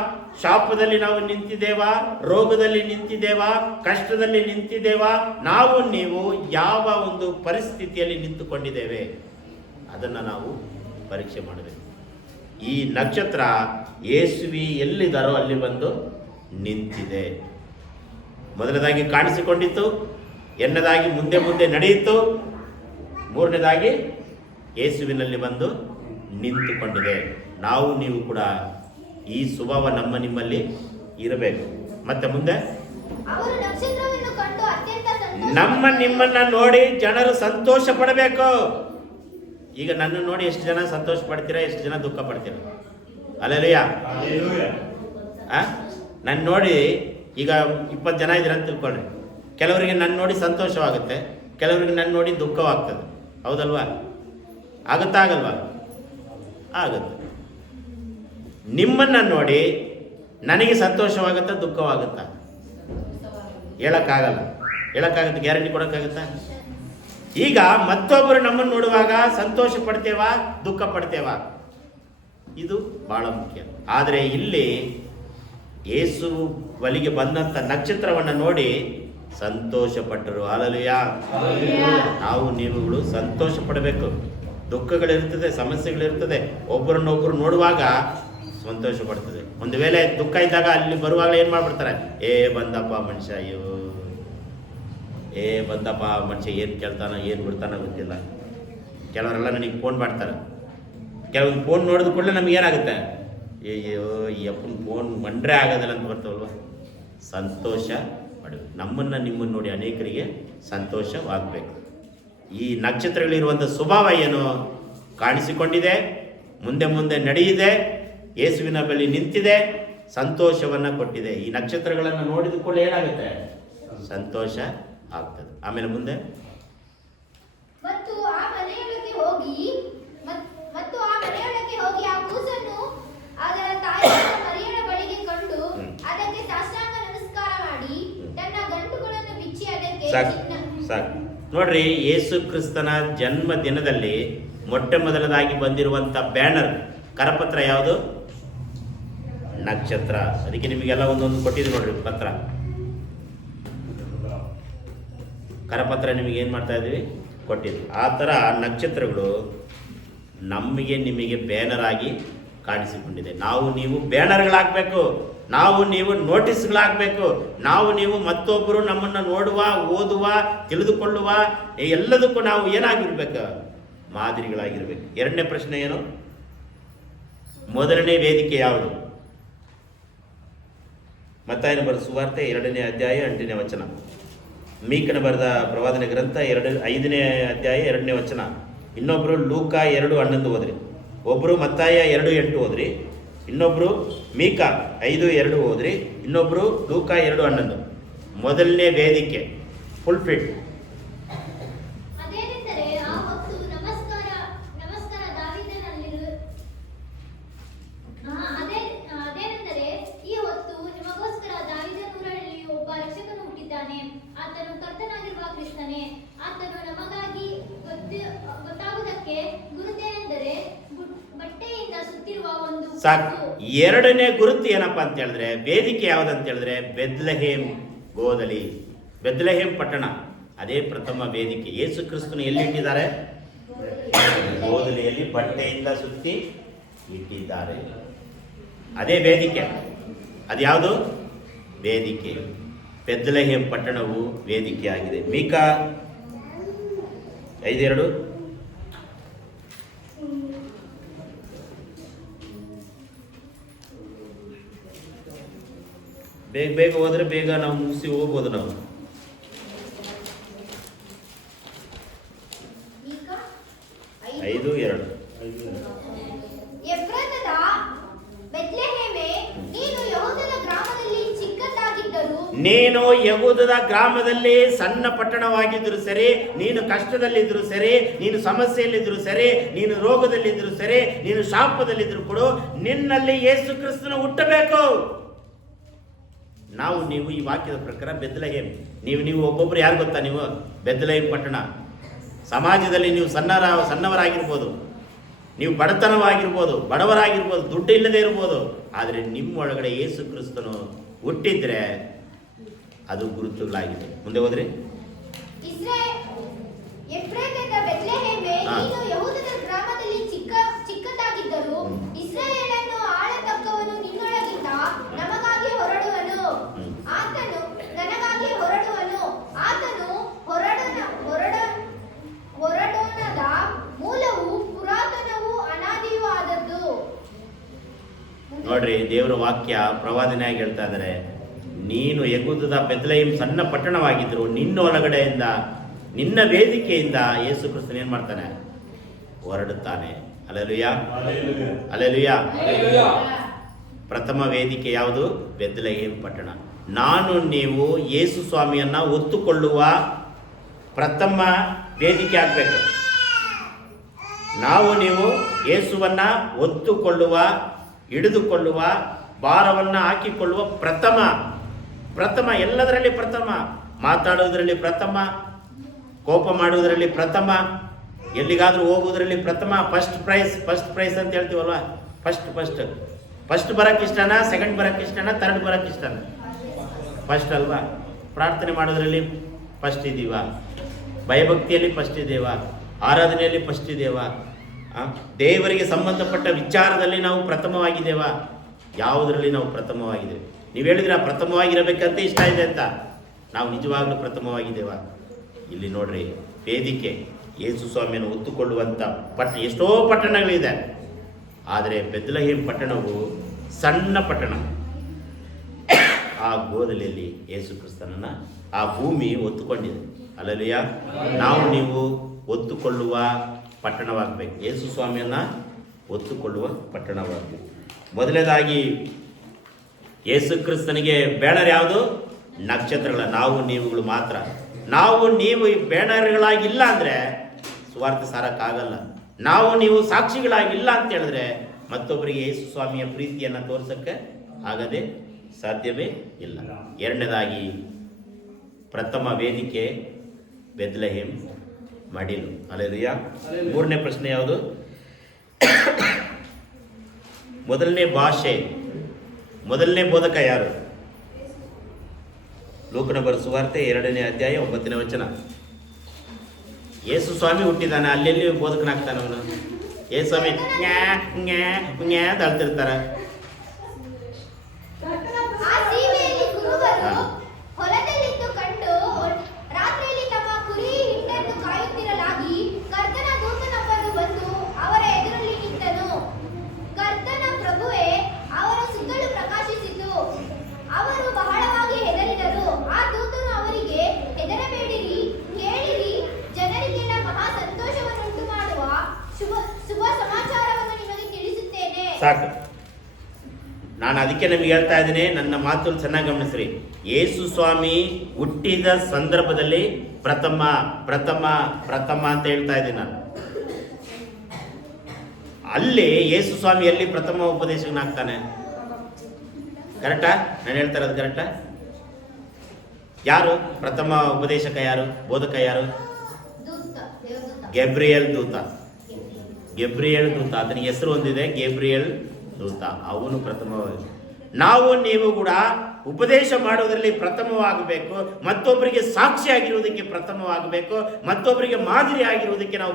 ಶಾಪದಲ್ಲಿ ನಾವು ನಿಂತಿದ್ದೇವಾ? ರೋಗದಲ್ಲಿ ನಿಂತಿದ್ದೇವಾ? ಕಷ್ಟದಲ್ಲಿ ನಿಂತಿದ್ದೇವಾ? ನಾವು ನೀವು ಯಾವ ಒಂದು ಪರಿಸ್ಥಿತಿಯಲ್ಲಿ ನಿಂತುಕೊಂಡಿದ್ದೇವೆ? ಅದನ್ನು ನಾವು ಪರೀಕ್ಷೆ ಮಾಡಬೇಕು. ಈ ನಕ್ಷತ್ರ ಯೇಸುವಿ ಎಲ್ಲಿದ್ದಾರೋ ಅಲ್ಲಿ ಬಂದು ನಿಂತಿದೆ. ಮೊದಲನೇದಾಗಿ ಕಾಣಿಸಿಕೊಂಡಿತ್ತು, ಎರಡನೇದಾಗಿ ಮುಂದೆ ಮುಂದೆ ನಡೆಯಿತು, ಮೂರನೇದಾಗಿ ಯೇಸುವಿನಲ್ಲಿ ಬಂದು ನಿಂತುಕೊಂಡಿದೆ. ನಾವು ನೀವು ಕೂಡ ಈ ಸ್ವಭಾವ ನಿಮ್ಮಲ್ಲಿ ಇರಬೇಕು. ಮತ್ತೆ ಮುಂದೆ ಅವರು ನಕ್ಷತ್ರವನ್ನು ಕಂಡು ಅತ್ಯಂತ ನಿಮ್ಮನ್ನ ನೋಡಿ ಜನರು ಸಂತೋಷ ಪಡಬೇಕು. ಈಗ ನನ್ನ ನೋಡಿ ಎಷ್ಟು ಜನ ಸಂತೋಷ ಪಡ್ತೀರಾ, ಎಷ್ಟು ಜನ ದುಃಖ ಪಡ್ತೀರಾ? ಅಲ್ಲೆಲ್ಲಯ್ಯ ನನ್ನ ನೋಡಿ ಈಗ 20 ಜನ ಇದ್ದೀರ ಅಂತ ತಿಳ್ಕೊಳ್ರಿ. ಕೆಲವರಿಗೆ ನನ್ನ ನೋಡಿ ಸಂತೋಷವಾಗುತ್ತೆ, ಕೆಲವರಿಗೆ ನನ್ನ ನೋಡಿ ದುಃಖವಾಗ್ತದೆ. ಹೌದಲ್ವಾ? ಆಗುತ್ತಾ ಆಗಲ್ವಾ? ಆಗುತ್ತೆ. ನಿಮ್ಮನ್ನು ನೋಡಿ ನನಗೆ ಸಂತೋಷವಾಗುತ್ತಾ ದುಃಖವಾಗುತ್ತಾ? ಹೇಳೋಕ್ಕಾಗಲ್ಲ. ಹೇಳೋಕ್ಕಾಗುತ್ತೆ? ಗ್ಯಾರಂಟಿ ಕೊಡೋಕ್ಕಾಗುತ್ತಾ? ಈಗ ಮತ್ತೊಬ್ಬರು ನಮ್ಮನ್ನು ನೋಡುವಾಗ ಸಂತೋಷ ಪಡ್ತೇವಾ, ದುಃಖ ಪಡ್ತೇವಾ? ಇದು ಬಹಳ ಮುಖ್ಯ. ಆದರೆ ಇಲ್ಲಿ ಯೇಸು ಬಲಿಗೆ ಬಂದಂಥ ನಕ್ಷತ್ರವನ್ನು ನೋಡಿ ಸಂತೋಷ ಪಟ್ಟರು. ಹಲ್ಲೆಲೂಯಾ. ನಾವು ನೀವುಗಳು ಸಂತೋಷ ಪಡಬೇಕು. ದುಃಖಗಳಿರ್ತದೆ, ಸಮಸ್ಯೆಗಳಿರ್ತದೆ. ಒಬ್ಬರನ್ನೊಬ್ಬರು ನೋಡುವಾಗ ಸಂತೋಷ ಪಡ್ತದೆ. ಒಂದು ವೇಳೆ ದುಃಖ ಇದ್ದಾಗ ಅಲ್ಲಿ ಬರುವಾಗ ಏನು ಮಾಡ್ಬಿಡ್ತಾರೆ? ಬಂದಪ್ಪ ಮನುಷ್ಯ, ಅಯ್ಯೋ ಬಂದಪ್ಪ ಮನುಷ್ಯ, ಏನು ಕೇಳ್ತಾನೋ ಏನು ಬಿಡ್ತಾನೋ ಗೊತ್ತಿಲ್ಲ. ಕೆಲವರೆಲ್ಲ ನನಗೆ ಫೋನ್ ಮಾಡ್ತಾರೆ. ಕೆಲವೊಂದು ಫೋನ್ ನೋಡಿದ ಕೂಡಲೇ ನಮ್ಗೆ ಏನಾಗುತ್ತೆ? ಅಯ್ಯೋ ಈ ಅಪ್ಪನ ಫೋನ್ ಮಂಡ್ರೆ ಆಗೋದಿಲ್ಲ ಅಂತ ಬರ್ತವಲ್ವ? ಸಂತೋಷ ಪಡಬೇಕು. ನಿಮ್ಮನ್ನು ನೋಡಿ ಅನೇಕರಿಗೆ ಸಂತೋಷವಾಗಬೇಕು. ಈ ನಕ್ಷತ್ರಗಳಿರುವಂಥ ಸ್ವಭಾವ ಏನು? ಕಾಣಿಸಿಕೊಂಡಿದೆ, ಮುಂದೆ ಮುಂದೆ ನಡೆಯಿದೆ, ಯೇಸುವಿನ ಬಳಿ ನಿಂತಿದೆ, ಸಂತೋಷವನ್ನು ಕೊಟ್ಟಿದೆ. ಈ ನಕ್ಷತ್ರಗಳನ್ನು ನೋಡಿದ ಕೂಡ ಏನಾಗುತ್ತೆ? ಸಂತೋಷ ಆಗ್ತದೆ. ಆಮೇಲೆ ಮುಂದೆ ಮತ್ತು ಆ ಮನೆಯೊಳಗೆ ಹೋಗಿ ಆ ಕೂಸನ್ನು ಅದರ ತಾಯಿಯಾದ ಮರಿಯಳ ಬಳಿಗೆ ಕಂಡು ಅದಕ್ಕೆ ಸಾಷ್ಟಾಂಗ ನಮಸ್ಕಾರ ಮಾಡಿ ತನ್ನ ಗಂಟುಗಳನ್ನು ಬಿಚ್ಚಿ ಅದಕ್ಕೆ ಸಾಕು. ನೋಡ್ರಿ, ಯೇಸು ಕ್ರಿಸ್ತನ ಜನ್ಮ ದಿನದಲ್ಲಿ ಮೊಟ್ಟ ಮೊದಲದಾಗಿ ಬಂದಿರುವಂಥ ಬ್ಯಾನರ್, ಕರಪತ್ರ ಯಾವುದು? ನಕ್ಷತ್ರ. ಅದಕ್ಕೆ ನಿಮಗೆಲ್ಲ ಒಂದೊಂದು ಕೊಟ್ಟಿದ್ದು ನೋಡ್ರಿ ಪತ್ರ, ಕರಪತ್ರ ನಿಮಗೆ ಏನು ಮಾಡ್ತಾ ಇದ್ದೀವಿ? ಕೊಟ್ಟಿದ್ದು. ಆ ಥರ ನಕ್ಷತ್ರಗಳು ನಮಗೆ ನಿಮಗೆ ಬ್ಯಾನರ್ ಆಗಿ ಕಾಣಿಸಿಕೊಂಡಿದೆ. ನಾವು ನೀವು ಬ್ಯಾನರ್ಗಳಾಗಬೇಕು, ನಾವು ನೀವು ನೋಟಿಸ್ಗಳಾಗಬೇಕು. ನಾವು ನೀವು ಮತ್ತೊಬ್ಬರು ನಮ್ಮನ್ನು ನೋಡುವ, ಓದುವ, ತಿಳಿದುಕೊಳ್ಳುವ ಎಲ್ಲದಕ್ಕೂ ನಾವು ಏನಾಗಿರ್ಬೇಕು? ಮಾದರಿಗಳಾಗಿರ್ಬೇಕು. ಎರಡನೇ ಪ್ರಶ್ನೆ ಏನು? ಮೊದಲನೇ ವೇದಿಕೆ ಯಾವುದು? ಮತ್ತಾಯನ ಬರೆದ ಸುವಾರ್ತೆ 2ನೇ ಅಧ್ಯಾಯ 8ನೇ ವಚನ. ಮೀಕನ ಬರೆದ ಪ್ರವಾದನೆ ಗ್ರಂಥ 5ನೇ ಅಧ್ಯಾಯ 2ನೇ ವಚನ. ಇನ್ನೊಬ್ಬರು ಲೂಕ 2:11 ಓದ್ರಿ. ಒಬ್ಬರು ಮತ್ತಾಯ 2:8 ಓದ್ರಿ. ಇನ್ನೊಬ್ಬರು ಮೀಕ 5:2 ಓದ್ರಿ. ಇನ್ನೊಬ್ಬರು ಲೂಕ 2:11. ಮೊದಲನೇ ವೇದಿಕೆ ಫುಲ್ಫಿಟ್. ಅದೇನೆಂದರೆ ಆ ಹೊತ್ತು ನಮಸ್ಕಾರ ದಾವೀದನಲ್ಲಿರು ಅದೇನೆಂದರೆ ಈ ಹೊತ್ತು ನಿಮಗೋಸ್ಕರ ದಾವೀದನೂರಲ್ಲಿ ಒಬ್ಬ ರಕ್ಷಕನು ಹುಟ್ಟಿದ್ದಾನೆ. ಆತನು ಕರ್ತನಾಗಿರುವ ಕ್ರಿಸ್ತನೇ. ಆತನು ನಮಗಾಗಿ ಗೊತ್ತಾಗುವುದಕ್ಕೆ ಗುರುತೇನೆಂದರೆ ಬಟ್ಟೆಯಿಂದ ಸುತ್ತಿರುವ ಒಂದು ಸಾಕು. ಎರಡನೇ ಗುರುತು ಏನಪ್ಪಾ ಅಂತ ಹೇಳಿದ್ರೆ, ವೇದಿಕೆ ಯಾವುದಂತ ಹೇಳಿದ್ರೆ ಬೆತ್ಲೆಹೇಮ್ ಗೋದಲಿ, ಬೆತ್ಲೆಹೇಮ್ ಪಟ್ಟಣ. ಅದೇ ಪ್ರಥಮ ವೇದಿಕೆ. ಯೇಸು ಕ್ರಿಸ್ತನು ಎಲ್ಲಿ ಇಟ್ಟಿದ್ದಾರೆ? ಗೋದಲಿಯಲ್ಲಿ ಬಟ್ಟೆಯಿಂದ ಸುತ್ತಿ ಇಟ್ಟಿದ್ದಾರೆ. ಅದೇ ವೇದಿಕೆ. ಅದು ಯಾವುದು? ವೇದಿಕೆ. ಬೆತ್ಲೆಹೇಮ್ ಪಟ್ಟಣವು ವೇದಿಕೆ ಆಗಿದೆ. ಮೀಕಾ 5:2. ಬೇಗ ಬೇಗ ಹೋದ್ರೆ ಬೇಗ ನಾವು ಮುಗಿಸಿ ಹೋಗ್ಬೋದು. ನಾವು ಈಗ 5:2. ಎಫ್ರಾತದ ಬೆತ್ಲೆಹೇಮೇ, ನೀನು ಯೆಹೂದದ ಗ್ರಾಮದಲ್ಲಿ ಚಿಕ್ಕದಾಗಿದ್ದರೂ, ನೀನು ಯೆಹೂದದ ಗ್ರಾಮದಲ್ಲಿ ಸಣ್ಣ ಪಟ್ಟಣವಾಗಿದ್ದರೂ ಸರಿ, ನೀನು ಕಷ್ಟದಲ್ಲಿದ್ದರೂ ಸರಿ, ನೀನು ಸಮಸ್ಯೆಯಲ್ಲಿದ್ದರೂ ಸರಿ, ನೀನು ರೋಗದಲ್ಲಿದ್ದರೂ ಸರಿ, ನೀನು ಶಾಪದಲ್ಲಿದ್ದರೂ ಕೂಡ ನಿನ್ನಲ್ಲಿ ಯೇಸು ಕ್ರಿಸ್ತನು ಹುಟ್ಟಬೇಕು. ನಾವು ನೀವು ಈ ವಾಕ್ಯದ ಪ್ರಕಾರ ಬೆತ್ಲೆಹೇಮ್. ನೀವು ಒಬ್ಬೊಬ್ರು ಯಾರು ಗೊತ್ತಾ? ನೀವು ಬೆತ್ಲೆಹೇಮ್ ಪಟ್ಟಣ. ಸಮಾಜದಲ್ಲಿ ನೀವು ಸಣ್ಣವರಾಗಿರ್ಬೋದು, ನೀವು ಬಡತನವಾಗಿರ್ಬೋದು, ಬಡವರಾಗಿರ್ಬೋದು, ದುಡ್ಡು ಇಲ್ಲದೆ ಇರ್ಬೋದು. ಆದರೆ ನಿಮ್ಮೊಳಗಡೆ ಯೇಸು ಕ್ರಿಸ್ತನು ಹುಟ್ಟಿದ್ರೆ ಅದು ಗುರುತುಗಳಾಗಿದೆ. ಮುಂದೆ ಹೋದ್ರಿ. ಎಫ್ರಾತದ ಬೆತ್ಲೆಹೇಮೇ, ನೀನು ಯೆಹೂದದ ಗ್ರಾಮ ನೋಡ್ರಿ, ದೇವರ ವಾಕ್ಯ ಪ್ರವಾದನೆಯಾಗಿ ಹೇಳ್ತಾ ಇದ್ದಾರೆ, ನೀನು ಯೆಹೂದದ ಬೆತ್ಲೆಹೇಮ್ ಸಣ್ಣ ಪಟ್ಟಣವಾಗಿದ್ರು ನಿನ್ನ ಒಳಗಡೆಯಿಂದ ನಿನ್ನ ವೇದಿಕೆಯಿಂದ ಯೇಸು ಕ್ರಿಸ್ತನು ಏನು ಮಾಡ್ತಾನೆ? ಹೊರಡುತ್ತಾನೆ. Hallelujah, hallelujah. ಪ್ರಥಮ ವೇದಿಕೆ ಯಾವುದು? ಬೆತ್ಲೆಹೇಮ್ ಪಟ್ಟಣ. ನಾನು ನೀವು ಯೇಸು ಸ್ವಾಮಿಯನ್ನ ಒತ್ತುಕೊಳ್ಳುವ ಪ್ರಥಮ ವೇದಿಕೆ ಆಗಬೇಕು. ನಾವು ನೀವು ಯೇಸುವನ್ನ ಒತ್ತುಕೊಳ್ಳುವ, ಹಿಡಿದುಕೊಳ್ಳುವ, ಭಾರವನ್ನ ಹಾಕಿಕೊಳ್ಳುವ ಪ್ರಥಮ ಎಲ್ಲದರಲ್ಲಿ ಪ್ರಥಮ. ಮಾತಾಡೋದ್ರಲ್ಲಿ ಪ್ರಥಮ, ಕೋಪ ಮಾಡುವುದರಲ್ಲಿ ಪ್ರಥಮ, ಎಲ್ಲಿಗಾದ್ರೂ ಹೋಗುವುದರಲ್ಲಿ ಪ್ರಥಮ. ಫಸ್ಟ್ ಪ್ರೈಸ್ ಅಂತ ಹೇಳ್ತೀವಲ್ವ, ಫಸ್ಟ್ ಬರಕ್ಕೆ ಇಷ್ಟನಾ, ಸೆಕೆಂಡ್ ಬರಕ್ಕೆ ಇಷ್ಟನಾ, ಥರ್ಡ್ ಬರಕ್ಕೆ ಇಷ್ಟನಾ? ಫಸ್ಟ್ ಅಲ್ವಾ? ಪ್ರಾರ್ಥನೆ ಮಾಡೋದ್ರಲ್ಲಿ ಫಸ್ಟ್ ಇದ್ದೀವಾ? ಭಯಭಕ್ತಿಯಲ್ಲಿ ಫಸ್ಟ್ ಇದ್ದೇವಾ? ಆರಾಧನೆಯಲ್ಲಿ ಫಸ್ಟ್ ಇದ್ದೇವಾ? ದೇವರಿಗೆ ಸಂಬಂಧಪಟ್ಟ ವಿಚಾರದಲ್ಲಿ ನಾವು ಪ್ರಥಮವಾಗಿದ್ದೇವಾ? ಯಾವುದರಲ್ಲಿ ನಾವು ಪ್ರಥಮವಾಗಿದ್ದೇವೆ? ನೀವು ಹೇಳಿದ್ರೆ ಪ್ರಥಮವಾಗಿರಬೇಕಂತ ಇಷ್ಟ ಇದೆ ಅಂತ. ನಾವು ನಿಜವಾಗ್ಲೂ ಪ್ರಥಮವಾಗಿದ್ದೇವಾ? ಇಲ್ಲಿ ನೋಡ್ರಿ, ವೇದಿಕೆ ಯೇಸು ಸ್ವಾಮಿಯನ್ನು ಒತ್ತುಕೊಳ್ಳುವಂಥ ಎಷ್ಟೋ ಪಟ್ಟಣಗಳಿದೆ. ಆದರೆ ಬೆತ್ಲೆಹೇಮ್ ಪಟ್ಟಣವು ಸಣ್ಣ ಪಟ್ಟಣ. ಆ ಗೋದಲಿಯಲ್ಲಿ ಯೇಸು ಕ್ರಿಸ್ತನನ್ನ ಆ ಭೂಮಿ ಒತ್ತುಕೊಂಡಿದೆ. ಹಲ್ಲೆಲೂಯಾ. ನಾವು ನೀವು ಒತ್ತುಕೊಳ್ಳುವ ಪಟ್ಟಣವಾಗಬೇಕು. ಯೇಸು ಸ್ವಾಮಿಯನ್ನ ಒತ್ತುಕೊಳ್ಳುವ ಪಟ್ಟಣವಾಗಬೇಕು. ಮೊದಲನೇದಾಗಿ ಯೇಸು ಕ್ರಿಸ್ತನಿಗೆ ಬ್ಯಾನರ್ ಯಾವುದು? ನಕ್ಷತ್ರಗಳ ನಾವು ನೀವುಗಳು ಮಾತ್ರ. ನಾವು ನೀವು ಈ ಬ್ಯಾನರ್ಗಳಾಗಿಲ್ಲ ಅಂದರೆ ಸುವಾರ್ತೆ ಸಾರಕ್ಕಾಗಲ್ಲ. ನಾವು ನೀವು ಸಾಕ್ಷಿಗಳಾಗಿಲ್ಲ ಅಂತ ಹೇಳಿದ್ರೆ ಮತ್ತೊಬ್ಬರಿಗೆ ಯೇಸು ಸ್ವಾಮಿಯ ಪ್ರೀತಿಯನ್ನು ತೋರ್ಸಕ್ಕೆ ಆಗದೆ ಸಾಧ್ಯವೇ ಇಲ್ಲ. ಎರಡನೇದಾಗಿ ಪ್ರಥಮ ವೇದಿಕೆ ಬೆತ್ಲೆಹೇಮ್ ಮಡಿಲು. ಹಲ್ಲೆಲೂಯಾ. ಮೂರನೇ ಪ್ರಶ್ನೆ ಯಾವುದು? ಮೊದಲನೇ ಭಾಷೆ, ಮೊದಲನೇ ಬೋಧಕ ಯಾರು? ಲೂಕನ ಬರೆದ ಸುವಾರ್ತೆ 2ನೇ ಅಧ್ಯಾಯ 9ನೇ ವಚನ. ಯೇಸು ಸ್ವಾಮಿ ಹುಟ್ಟಿದಾನೆ, ಅಲ್ಲೆಲ್ಲಿ ಬೋಧಕನಾಗ್ತಾನೆ ಅವನು? ಯೇಸು ಸ್ವಾಮಿ ನ್ಯಾ ಅಂತ ಅಳ್ತಿರ್ತಾರೆ. ಆ ಸೀಮೆಯಲ್ಲಿ ಕುರುಬರು ಹೊಲದಲ್ಲಿದ್ದು ಕಂಡು ರಾತ್ರಿಯಲ್ಲಿ ತಮ್ಮ ಕುರಿ ಹಿಂಡನ್ನು ಕಾಯುತ್ತಿರಲಾಗಿ ಕರ್ತನ ದೂತನೊಬ್ಬನು ಬಂದು ಅವರ ಎದುರಲ್ಲಿ ನಿಂತನು. ಕರ್ತನ ಪ್ರಭುವೇ ಅವರ ಸುತ್ತಲೂ ಪ್ರಕಾಶಿಸಿತು. ಅವರು ಬಹಳವಾಗಿ ಹೆದರಿದರು. ಆ ದೂತನು ಅವರಿಗೆ, ಹೆದರಬೇಡಿರಿ, ಕೇಳಿರಿ, ಜನರಿಗೆಲ್ಲ ಮಹಾ ಸಂತೋಷವನ್ನುಂಟು ಮಾಡುವ ಶುಭ ಸಮಾಚಾರವನ್ನು ನಿಮಗೆ ತಿಳಿಸುತ್ತೇನೆ. ಸಾಕು. ನಾನು ಅದಕ್ಕೆ ನಿಮಗೆ ಹೇಳ್ತಾ ಇದ್ದೀನಿ, ನನ್ನ ಮಾತು ಚೆನ್ನಾಗಿ ಗಮನಿಸ್ರಿ. ಯೇಸು ಸ್ವಾಮಿ ಹುಟ್ಟಿದ ಸಂದರ್ಭದಲ್ಲಿ ಪ್ರಥಮ ಅಂತ ಹೇಳ್ತಾ ಇದ್ದೀನಿ ನಾನು. ಅಲ್ಲಿ ಯೇಸು ಸ್ವಾಮಿ ಎಲ್ಲಿ ಪ್ರಥಮ ಉಪದೇಶಕನಾಗ್ತಾನೆ? ಕರೆಕ್ಟಾ? ನಾನು ಹೇಳ್ತಾ ಇರೋದು ಕರೆಕ್ಟಾ? ಯಾರು ಪ್ರಥಮ ಉಪದೇಶಕ? ಯಾರು ಬೋಧಕ? ಯಾರು? ಗೇಬ್ರಿಯಲ್ ದೂತ. ಆತನಿಗೆ ಹೆಸರು ಹೊಂದಿದೆ, ಗೇಬ್ರಿಯಲ್ ದೂತ. ಅವನು ಪ್ರಥಮವಾಗಿ. ನಾವು ನೀವು ಕೂಡ ಉಪದೇಶ ಮಾಡುವುದರಲ್ಲಿ ಪ್ರಥಮವಾಗಬೇಕು, ಮತ್ತೊಬ್ಬರಿಗೆ ಸಾಕ್ಷಿಯಾಗಿರುವುದಕ್ಕೆ ಪ್ರಥಮವಾಗಬೇಕು, ಮತ್ತೊಬ್ಬರಿಗೆ ಮಾದರಿ ಆಗಿರುವುದಕ್ಕೆ ನಾವು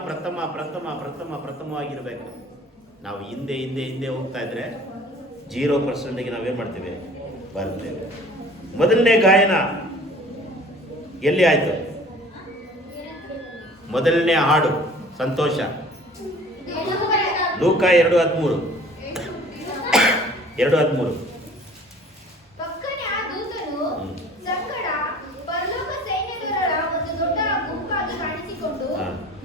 ಪ್ರಥಮವಾಗಿರಬೇಕು. ನಾವು ಹಿಂದೆ ಹೋಗ್ತಾ ಇದ್ರೆ 0% ನಾವೇನು ಮಾಡ್ತೇವೆ? ಬರ್ತೇವೆ. ಮೊದಲನೇ ಗಾಯನ ಎಲ್ಲಿ ಆಯಿತು? ಮೊದಲನೇ ಹಾಡು ಸಂತೋಷ, ಲೂಕ 2:13. ಪಕ್ಕನೆ ಆ ದೂತನು ಸಂಗಡ ಪರಲೋಕ ಸೈನ್ಯದವರ ಒಂದು ದೊಡ್ಡ ಗುಂಪಾಗಿ ಕಾಣಿಸಿಕೊಂಡು,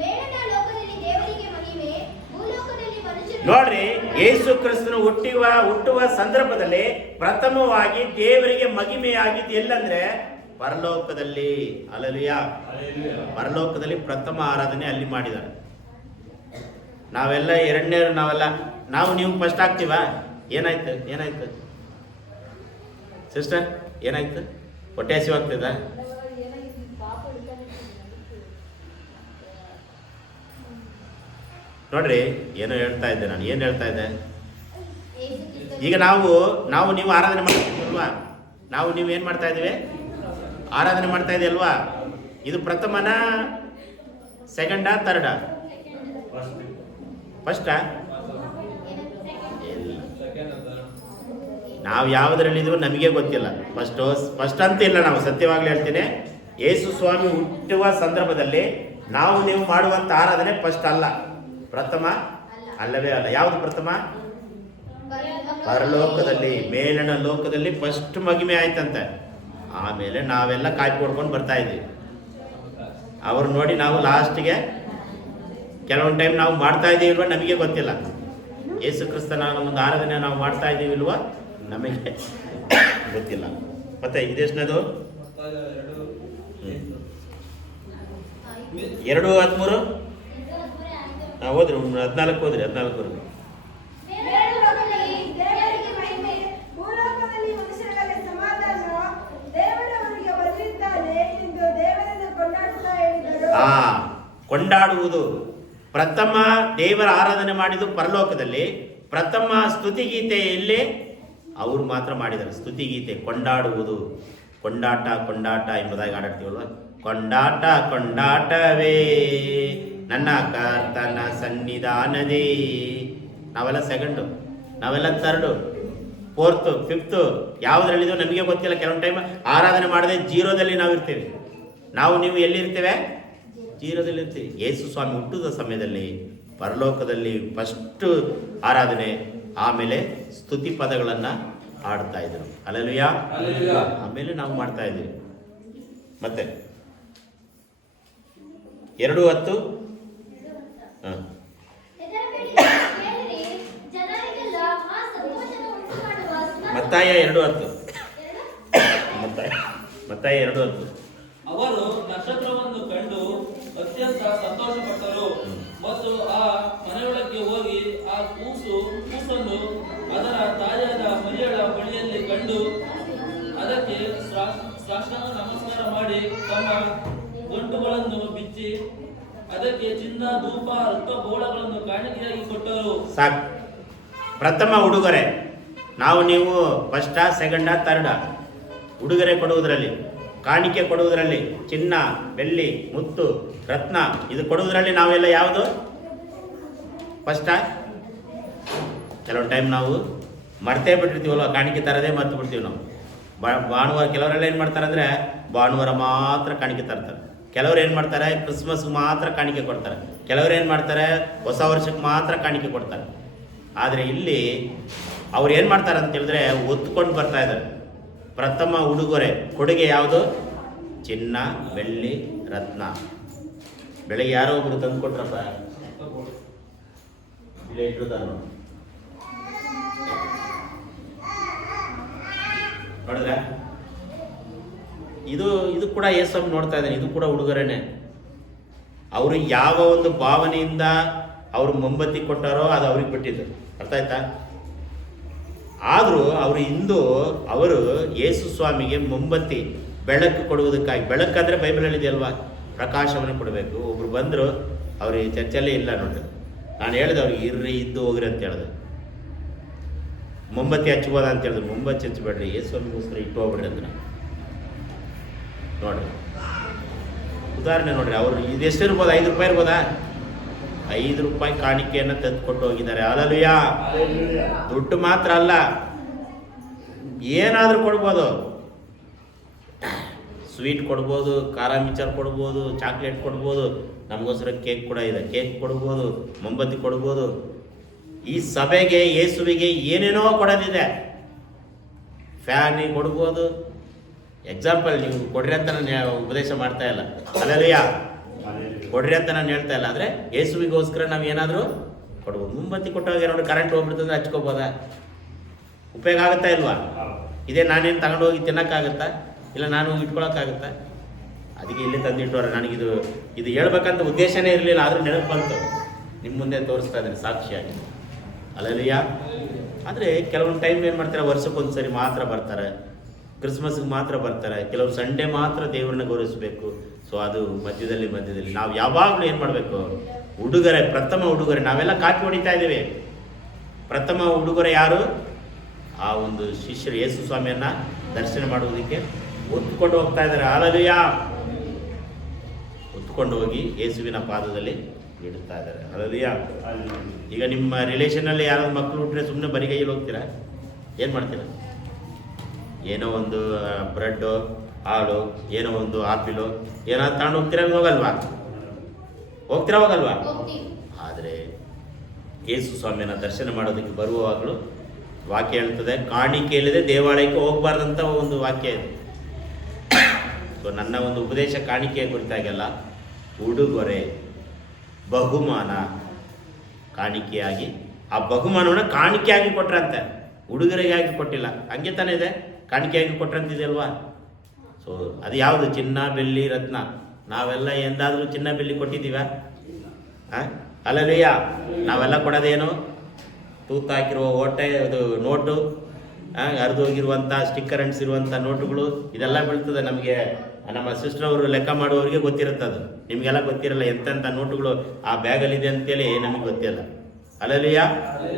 ಮೇಲಣ ಲೋಕದಲ್ಲಿ ದೇವರಿಗೆ ಮಹಿಮೆ, ಭೂಲೋಕದಲ್ಲಿ ಮನುಷ್ಯರು. ನೋಡ್ರಿ, ಯೇಸು ಕ್ರಿಸ್ತನು ಹುಟ್ಟುವ ಸಂದರ್ಭದಲ್ಲಿ ಪ್ರಥಮವಾಗಿ ದೇವರಿಗೆ ಮಹಿಮೆಯಾಗಿದ್ದು ಎಲ್ಲಂದ್ರೆ ಪರಲೋಕದಲ್ಲಿ. ಹಲ್ಲೆಲೂಯಾ. ಪರಲೋಕದಲ್ಲಿ ಪ್ರಥಮ ಆರಾಧನೆ ಅಲ್ಲಿ ಮಾಡಿದ್ದಾರೆ. ನಾವೆಲ್ಲ ಎರಡನೇರು, ನಾವು ನೀವು ಫಸ್ಟ್ ಆಗ್ತೀವಾ? ಏನಾಯ್ತು ಸಿಸ್ಟರ್? ಏನಾಯ್ತು? ಹೊಟ್ಟೆ ಹಸಿವಾಗ್ತದ? ನೋಡ್ರಿ, ಏನೋ ಹೇಳ್ತಾ ಇದ್ದೆ ನಾನು. ಏನು ಹೇಳ್ತಾ ಇದ್ದೆ? ಈಗ ನಾವು ನೀವು ಆರಾಧನೆ ಮಾಡ್ತಿದ್ವಲ್ವಾ? ನಾವು ನೀವು ಏನು ಮಾಡ್ತಾ ಇದ್ದೀವಿ? ಆರಾಧನೆ ಮಾಡ್ತಾ ಇದೆ ಅಲ್ವಾ? ಇದು ಪ್ರಥಮನ, ಸೆಕೆಂಡಾ, ಥರ್ಡಾ? ಫಸ್ಟಾ? ನಾವು ಯಾವುದರಲ್ಲಿದ್ದೀವೋ ನಮಗೆ ಗೊತ್ತಿಲ್ಲ. ಫಸ್ಟ್ ಅಂತ ಇಲ್ಲ. ನಾವು ಸತ್ಯವಾಗ್ಲೂ ಹೇಳ್ತೀನಿ, ಯೇಸು ಸ್ವಾಮಿ ಹುಟ್ಟುವ ಸಂದರ್ಭದಲ್ಲಿ ನಾವು ನೀವು ಮಾಡುವಂಥ ಆರಾಧನೆ ಫಸ್ಟ್ ಅಲ್ಲ, ಪ್ರಥಮ ಅಲ್ಲವೇ ಅಲ್ಲ. ಯಾವುದು ಪ್ರಥಮ? ಪರಲೋಕದಲ್ಲಿ, ಮೇಲಿನ ಲೋಕದಲ್ಲಿ ಫಸ್ಟ್ ಮಹಿಮೆ ಆಯ್ತಂತೆ. ಆಮೇಲೆ ನಾವೆಲ್ಲ ಕಾಯ್ದು ಕೊಡ್ಕೊಂಡು ಬರ್ತಾ ಇದ್ದೀವಿ. ಅವ್ರು ನೋಡಿ ನಾವು ಲಾಸ್ಟಿಗೆ ಕೆಲವೊಂದು ಟೈಮ್ ನಾವು ಮಾಡ್ತಾ ಇದ್ದೀವಿಲ್ವ ನಮಗೆ ಗೊತ್ತಿಲ್ಲ. ಯೇಸು ಕ್ರಿಸ್ತನ ಒಂದು ಆರಾಧನೆ ನಾವು ಮಾಡ್ತಾ ಇದ್ದೀವಿಲ್ವ ನಮಗೆ ಗೊತ್ತಿಲ್ಲ. ಮತ್ತೆ ಇದೆಷ್ಟನೇದು? 2:13 ಓದ್ರಿ, 14 ಓದ್ರಿ, 14 ದೇವರಿಗೆ ಮಹಿಮೆ, ಭೂಲೋಕದಲ್ಲಿ ಮನುಷ್ಯರಲ್ಲಿ ಸಮಾಧಾನ, ದೇವರವರಿಗೆ ಬಂದಿದ್ದಾನೆ ಎಂದು ದೇವರನ್ನು ಕೊಂಡಾಡುತ್ತಾ ಹೇಳಿದರು. ಕೊಂಡಾಡುವುದು. ಪ್ರಥಮ ದೇವರ ಆರಾಧನೆ ಮಾಡಿದ್ದು ಪರಲೋಕದಲ್ಲಿ. ಪ್ರಥಮ ಸ್ತುತಿಗೀತೆಯಲ್ಲಿ ಅವರು ಮಾತ್ರ ಮಾಡಿದ್ದಾರೆ. ಸ್ತುತಿಗೀತೆ, ಕೊಂಡಾಡುವುದು, ಕೊಂಡಾಟ ಎಂಬುದಾಗಿ ಹಾಡಾಡ್ತೀವಲ್ವ. ಕೊಂಡಾಟ ಕೊಂಡಾಟವೇ ನನ್ನ ಕರ್ತನ ಸನ್ನಿಧಾನದೇ. ನಾವೆಲ್ಲ ಸೆಕೆಂಡು, ನಾವೆಲ್ಲ ಥರ್ಡು, 4th, 5th ಯಾವುದರಲ್ಲಿದೋ ನಮಗೆ ಗೊತ್ತಿಲ್ಲ. ಕೆಲವೊಂದು ಟೈಮ್ ಆರಾಧನೆ ಮಾಡದೆ ಜೀರೋದಲ್ಲಿ ನಾವು ಇರ್ತೀವಿ. ನೀವು ಎಲ್ಲಿರ್ತೇವೆ? ಜೀರೋದಲ್ಲಿ ಇರ್ತೀವಿ. ಯೇಸು ಸ್ವಾಮಿ ಹುಟ್ಟಿದ ಸಮಯದಲ್ಲಿ ಪರಲೋಕದಲ್ಲಿ ಫಸ್ಟು ಆರಾಧನೆ, ಆಮೇಲೆ ಸ್ತುತಿ ಪದಗಳನ್ನು ಹಾಡ್ತಾ ಇದ್ರು. ಹಲ್ಲೆಲೂಯಾ. ಆಮೇಲೆ ನಾವು ಮಾಡ್ತಾ ಇದ್ದೀವಿ. ಮತ್ತೆ 2:10 ಮತ್ತಾಯ 2:10 ಮತ್ತಾಯ 2:10 ಅವರು ನಕ್ಷತ್ರವನ್ನು ಕಂಡು ಅತ್ಯಂತ ಸಂತೋಷಪಟ್ಟರು ಮತ್ತು ಆ ಮನೆಯೊಳಗೆ ಹೋಗಿ ಆ ಕೂಸನ್ನು ಅದರ ತಾಯಿಯಾದ ಮರಿಯಳ ಬಳಿಯಲ್ಲಿ ಕಂಡು ಅದಕ್ಕೆ ಸಾಷ್ಟಾಂಗ ನಮಸ್ಕಾರ ಮಾಡಿ ತಮ್ಮ ಗಂಟುಗಳನ್ನು ಬಿಚ್ಚಿ ಅದಕ್ಕೆ ಚಿನ್ನ, ಧೂಪ, ರಕ್ತಬೋಳಗಳನ್ನು ಕಾಣಿಕೆಯಾಗಿ ಕೊಟ್ಟರು. ಸಾಕು. ಪ್ರಥಮ ಉಡುಗೊರೆ. ನೀವು ಫಸ್ಟಾ, ಸೆಕೆಂಡಾ, ಥರ್ಡಾ? ಉಡುಗೊರೆ ಕೊಡುವುದರಲ್ಲಿ, ಕಾಣಿಕೆ ಕೊಡುವುದರಲ್ಲಿ, ಚಿನ್ನ, ಬೆಳ್ಳಿ, ಮುತ್ತು, ರತ್ನ ಇದು ಕೊಡುವುದರಲ್ಲಿ ನಾವೆಲ್ಲ ಯಾವುದು ಫಸ್ಟಾ? ಕೆಲವೊಂದು ಟೈಮ್ ನಾವು ಮರ್ತೇ ಬಿಟ್ಟಿರ್ತೀವಲ್ವ, ಕಾಣಿಕೆ ತರದೇ ಮರ್ತು ಬಿಡ್ತೀವಿ ನಾವು. ಭಾನುವಾರ ಕೆಲವರೆಲ್ಲ ಏನು ಮಾಡ್ತಾರೆ ಅಂದರೆ ಭಾನುವಾರ ಮಾತ್ರ ಕಾಣಿಕೆ ತರ್ತಾರೆ. ಕೆಲವರು ಏನು ಮಾಡ್ತಾರೆ, ಕ್ರಿಸ್ಮಸ್ಗೆ ಮಾತ್ರ ಕಾಣಿಕೆ ಕೊಡ್ತಾರೆ. ಕೆಲವರು ಏನು ಮಾಡ್ತಾರೆ, ಹೊಸ ವರ್ಷಕ್ಕೆ ಮಾತ್ರ ಕಾಣಿಕೆ ಕೊಡ್ತಾರೆ. ಆದರೆ ಇಲ್ಲಿ ಅವ್ರು ಏನು ಮಾಡ್ತಾರೆ ಅಂತ ಹೇಳಿದ್ರೆ ಒತ್ಕೊಂಡು ಬರ್ತಾ ಇದ್ದಾರೆ. ಪ್ರಥಮ ಉಡುಗೊರೆ, ಕೊಡುಗೆ ಯಾವುದು? ಚಿನ್ನ, ಬೆಳ್ಳಿ, ರತ್ನ. ಬೆಳಗ್ಗೆ ಯಾರೋ ಒಬ್ರು ತಂದು ಕೊಟ್ರಪ್ಪ, ಇಲ್ಲೇ ಇಟ್ಟಿರ್ತಾರೆ ನೋಡಿದ್ರೆ. ಇದು ಕೂಡ ಯೇಸು ನೋಡ್ತಾ ಇದ್ದಾನೆ. ಇದು ಕೂಡ ಉಡುಗೊರೆನೆ. ಅವರು ಯಾವ ಒಂದು ಭಾವನೆಯಿಂದ ಅವರು ಮೊಂಬತ್ತಿ ಕೊಟ್ಟಾರೋ ಅದು ಅವ್ರಿಗೆ ಬಿಟ್ಟಿದ್ದು. ಅರ್ಥ ಆಯ್ತಾ? ಆದರೂ ಅವರು ಯೇಸು ಸ್ವಾಮಿಗೆ ಮೊಂಬತ್ತಿ ಬೆಳಕು ಕೊಡುವುದಕ್ಕಾಗಿ, ಬೆಳಕಂದ್ರೆ ಬೈಬಲಲ್ಲಿ ಇದೆಯಲ್ವಾ, ಪ್ರಕಾಶವನ್ನು ಕೊಡಬೇಕು. ಒಬ್ರು ಬಂದರು, ಅವ್ರಿಗೆ ಚರ್ಚಲ್ಲೇ ಇಲ್ಲ ನೋಡ್ರಿ. ನಾನು ಹೇಳಿದೆ ಅವ್ರಿಗೆ ಇರ್ರಿ, ಇದ್ದು ಹೋಗ್ರಿ ಅಂತ ಹೇಳಿದೆ. ಮೊಂಬತ್ತಿ ಹಚ್ಬೋದ ಅಂತ ಹೇಳಿದ್ರು. ಮೊಂಬತ್ತಿ ಹಚ್ಚಬೇಡ್ರಿ, ಯೇಸು ಸ್ವಾಮಿಗೋಸ್ಕರ ಇಟ್ಟು ಹೋಗ್ಬಿಡ್ರಿ ಅಂತ ನೋಡ್ರಿ. ಉದಾಹರಣೆ ನೋಡ್ರಿ, ಅವರು ಇದೆಷ್ಟು ಇರ್ಬೋದು? 5 ರೂಪಾಯಿ ಇರ್ಬೋದಾ? 5 ರೂಪಾಯಿ ಕಾಣಿಕೆಯನ್ನು ತಂದು ಕೊಟ್ಟು ಹೋಗಿದ್ದಾರೆ. ಹಲ್ಲೆಲೂಯಾ. ದುಡ್ಡು ಮಾತ್ರ ಅಲ್ಲ, ಏನಾದರೂ ಕೊಡ್ಬೋದು. ಸ್ವೀಟ್ ಕೊಡ್ಬೋದು, ಖಾರ ಮಿಚರ್ ಕೊಡ್ಬೋದು, ಚಾಕ್ಲೇಟ್ ಕೊಡ್ಬೋದು, ನಮಗೋಸ್ಕರ ಕೇಕ್ ಕೂಡ ಇದೆ, ಕೇಕ್ ಕೊಡ್ಬೋದು, ಮೊಂಬತ್ತಿ ಕೊಡ್ಬೋದು. ಈ ಸಭೆಗೆ, ಯೇಸುವಿಗೆ ಏನೇನೋ ಕೊಡೋದಿದೆ. ಫ್ಯಾನಿಗೆ ಕೊಡ್ಬೋದು. ಎಕ್ಸಾಂಪಲ್, ನೀವು ಕೊಡ್ರಿ ಅಂತ ನಾನು ಉಪದೇಶ ಮಾಡ್ತಾ ಇಲ್ಲ. ಹಲ್ಲೆಲೂಯಾ. ಕೊಡ್ರಿ ಅಂತ ನಾನು ಹೇಳ್ತಾ ಇಲ್ಲ. ಆದರೆ ಯೇಸುವಿಗೋಸ್ಕರ ನಾವು ಏನಾದರೂ ಕೊಡ್ಬೋದು. ಮೊಂಬತ್ತಿ ಕೊಟ್ಟಾಗ ನೋಡಿ, ಕರೆಂಟ್ ಹೋಗ್ಬಿಡ್ತಂದ್ರೆ ಹಚ್ಕೋಬೋದಾ? ಉಪಯೋಗ ಆಗುತ್ತಾ ಇಲ್ವಾ? ಇದೇ ನಾನೇನು ತಗೊಂಡು ಹೋಗಿ ತಿನ್ನೋಕ್ಕಾಗುತ್ತಾ? ಇಲ್ಲ ನಾನು ಇಟ್ಕೊಳಕ್ಕಾಗುತ್ತಾ? ಅದಕ್ಕೆ ಇಲ್ಲಿ ತಂದಿಟ್ಟವ್ರೆ. ನನಗಿದು ಹೇಳ್ಬೇಕಂತ ಉದ್ದೇಶನೇ ಇರಲಿಲ್ಲ, ಆದರೂ ನೆನಪು ಬಂತು. ನಿಮ್ಮ ಮುಂದೆ ತೋರಿಸ್ತಾ ಇದ್ದೀನಿ ಸಾಕ್ಷಿಯಾಗಿ. ಹಲ್ಲೆಲೂಯಾ. ಆದರೆ ಕೆಲವೊಂದು ಟೈಮ್ ಏನು ಮಾಡ್ತಾರೆ, ವರ್ಷಕ್ಕೊಂದು ಸರಿ ಮಾತ್ರ ಬರ್ತಾರೆ, ಕ್ರಿಸ್ಮಸ್ಗೆ ಮಾತ್ರ ಬರ್ತಾರೆ. ಕೆಲವರು ಸಂಡೇ ಮಾತ್ರ ದೇವರನ್ನ ಗೌರವಿಸಬೇಕು. ಸೊ ಅದು ಮಧ್ಯದಲ್ಲಿ ನಾವು ಯಾವಾಗಲೂ ಏನು ಮಾಡಬೇಕು? ಉಡುಗೊರೆ, ಪ್ರಥಮ ಉಡುಗೊರೆ. ನಾವೆಲ್ಲ ಕಾಪಿ ಹೊಡಿತಾ ಇದ್ದೀವಿ. ಪ್ರಥಮ ಉಡುಗೊರೆ ಯಾರು? ಆ ಒಂದು ಶಿಷ್ಯರು ಯೇಸು ಸ್ವಾಮಿಯನ್ನು ದರ್ಶನ ಮಾಡುವುದಕ್ಕೆ ಹೊತ್ಕೊಂಡು ಹೋಗ್ತಾ ಇದ್ದಾರೆ. ಹಲ್ಲೆಲೂಯಾ. ಹೊತ್ಕೊಂಡು ಹೋಗಿ ಯೇಸುವಿನ ಪಾದದಲ್ಲಿ ಇಡ್ತಾ ಇದ್ದಾರೆ. ಹಲ್ಲೆಲೂಯಾ. ಈಗ ನಿಮ್ಮ ರಿಲೇಷನಲ್ಲಿ ಯಾರಾದ್ರು ಮಕ್ಕಳು ಹುಟ್ಟರೆ ಸುಮ್ಮನೆ ಬರಿಗೈಯಲ್ಲಿ ಹೋಗ್ತೀರಾ? ಏನು ಮಾಡ್ತೀರಾ? ಏನೋ ಒಂದು ಬ್ರೆಡ್ಡು, ಹಾಲು, ಏನೋ ಒಂದು ಆಪಿಲು ಏನಾದ್ರು ತಗೊಂಡು ಹೋಗ್ತೀರಾ? ಹೋಗಲ್ವಾ? ಹೋಗಲ್ವಾ? ಆದರೆ ಯೇಸು ಸ್ವಾಮಿಯನ್ನು ದರ್ಶನ ಮಾಡೋದಕ್ಕೆ ಬರುವಾಗಲೂ ವಾಕ್ಯ ಹೇಳ್ತದೆ, ಕಾಣಿಕೆ ಇಲ್ಲದೆ ದೇವಾಲಯಕ್ಕೆ ಹೋಗಬಾರ್ದಂತ ಒಂದು ವಾಕ್ಯ ಇದೆ. ಸೊ ನನ್ನ ಒಂದು ಉಪದೇಶ ಕಾಣಿಕೆಯ ಕುರಿತಾಗೆಲ್ಲ ಉಡುಗೊರೆ, ಬಹುಮಾನ ಕಾಣಿಕೆಯಾಗಿ, ಆ ಬಹುಮಾನವನ್ನು ಕಾಣಿಕೆಯಾಗಿ ಕೊಟ್ರಂತೆ, ಉಡುಗೊರೆಯಾಗಿ ಕೊಟ್ಟಿಲ್ಲ. ಹಂಗೆ ತಾನೇ ಇದೆ, ಕಾಣಿಕೆಯಾಗಿ ಕೊಟ್ರಂತಿದೆ ಅಲ್ವಾ? ಸೊ ಅದು ಯಾವುದು? ಚಿನ್ನ, ಬೆಳ್ಳಿ, ರತ್ನ. ನಾವೆಲ್ಲ ಎಂದಾದರೂ ಚಿನ್ನ ಬೆಳ್ಳಿ ಕೊಟ್ಟಿದ್ದೀವ? ಅಲ್ಲಯ್ಯ, ನಾವೆಲ್ಲ ಕೊಡೋದೇನು? ತೂತಾಕಿರುವ ಓಟೆ, ಅದು ನೋಟು, ಹರಿದು ಹೋಗಿರುವಂಥ ಸ್ಟಿಕ್ಕರ್ ಅಂಟಿಸಿರುವಂಥ ನೋಟುಗಳು, ಇದೆಲ್ಲ ಬೀಳ್ತದೆ ನಮಗೆ. ನಮ್ಮ ಸಿಸ್ಟರ್ ಅವರು ಲೆಕ್ಕ ಮಾಡುವವರಿಗೆ ಗೊತ್ತಿರುತ್ತೆ ಅದು. ನಿಮಗೆಲ್ಲ ಗೊತ್ತಿರಲ್ಲ ಎಂತೆಂಥ ನೋಟುಗಳು ಆ ಬ್ಯಾಗಲ್ಲಿದೆ ಅಂತೇಳಿ ನಮಗೆ ಗೊತ್ತಿಲ್ಲ. ಅಲ್ಲಯ್ಯ,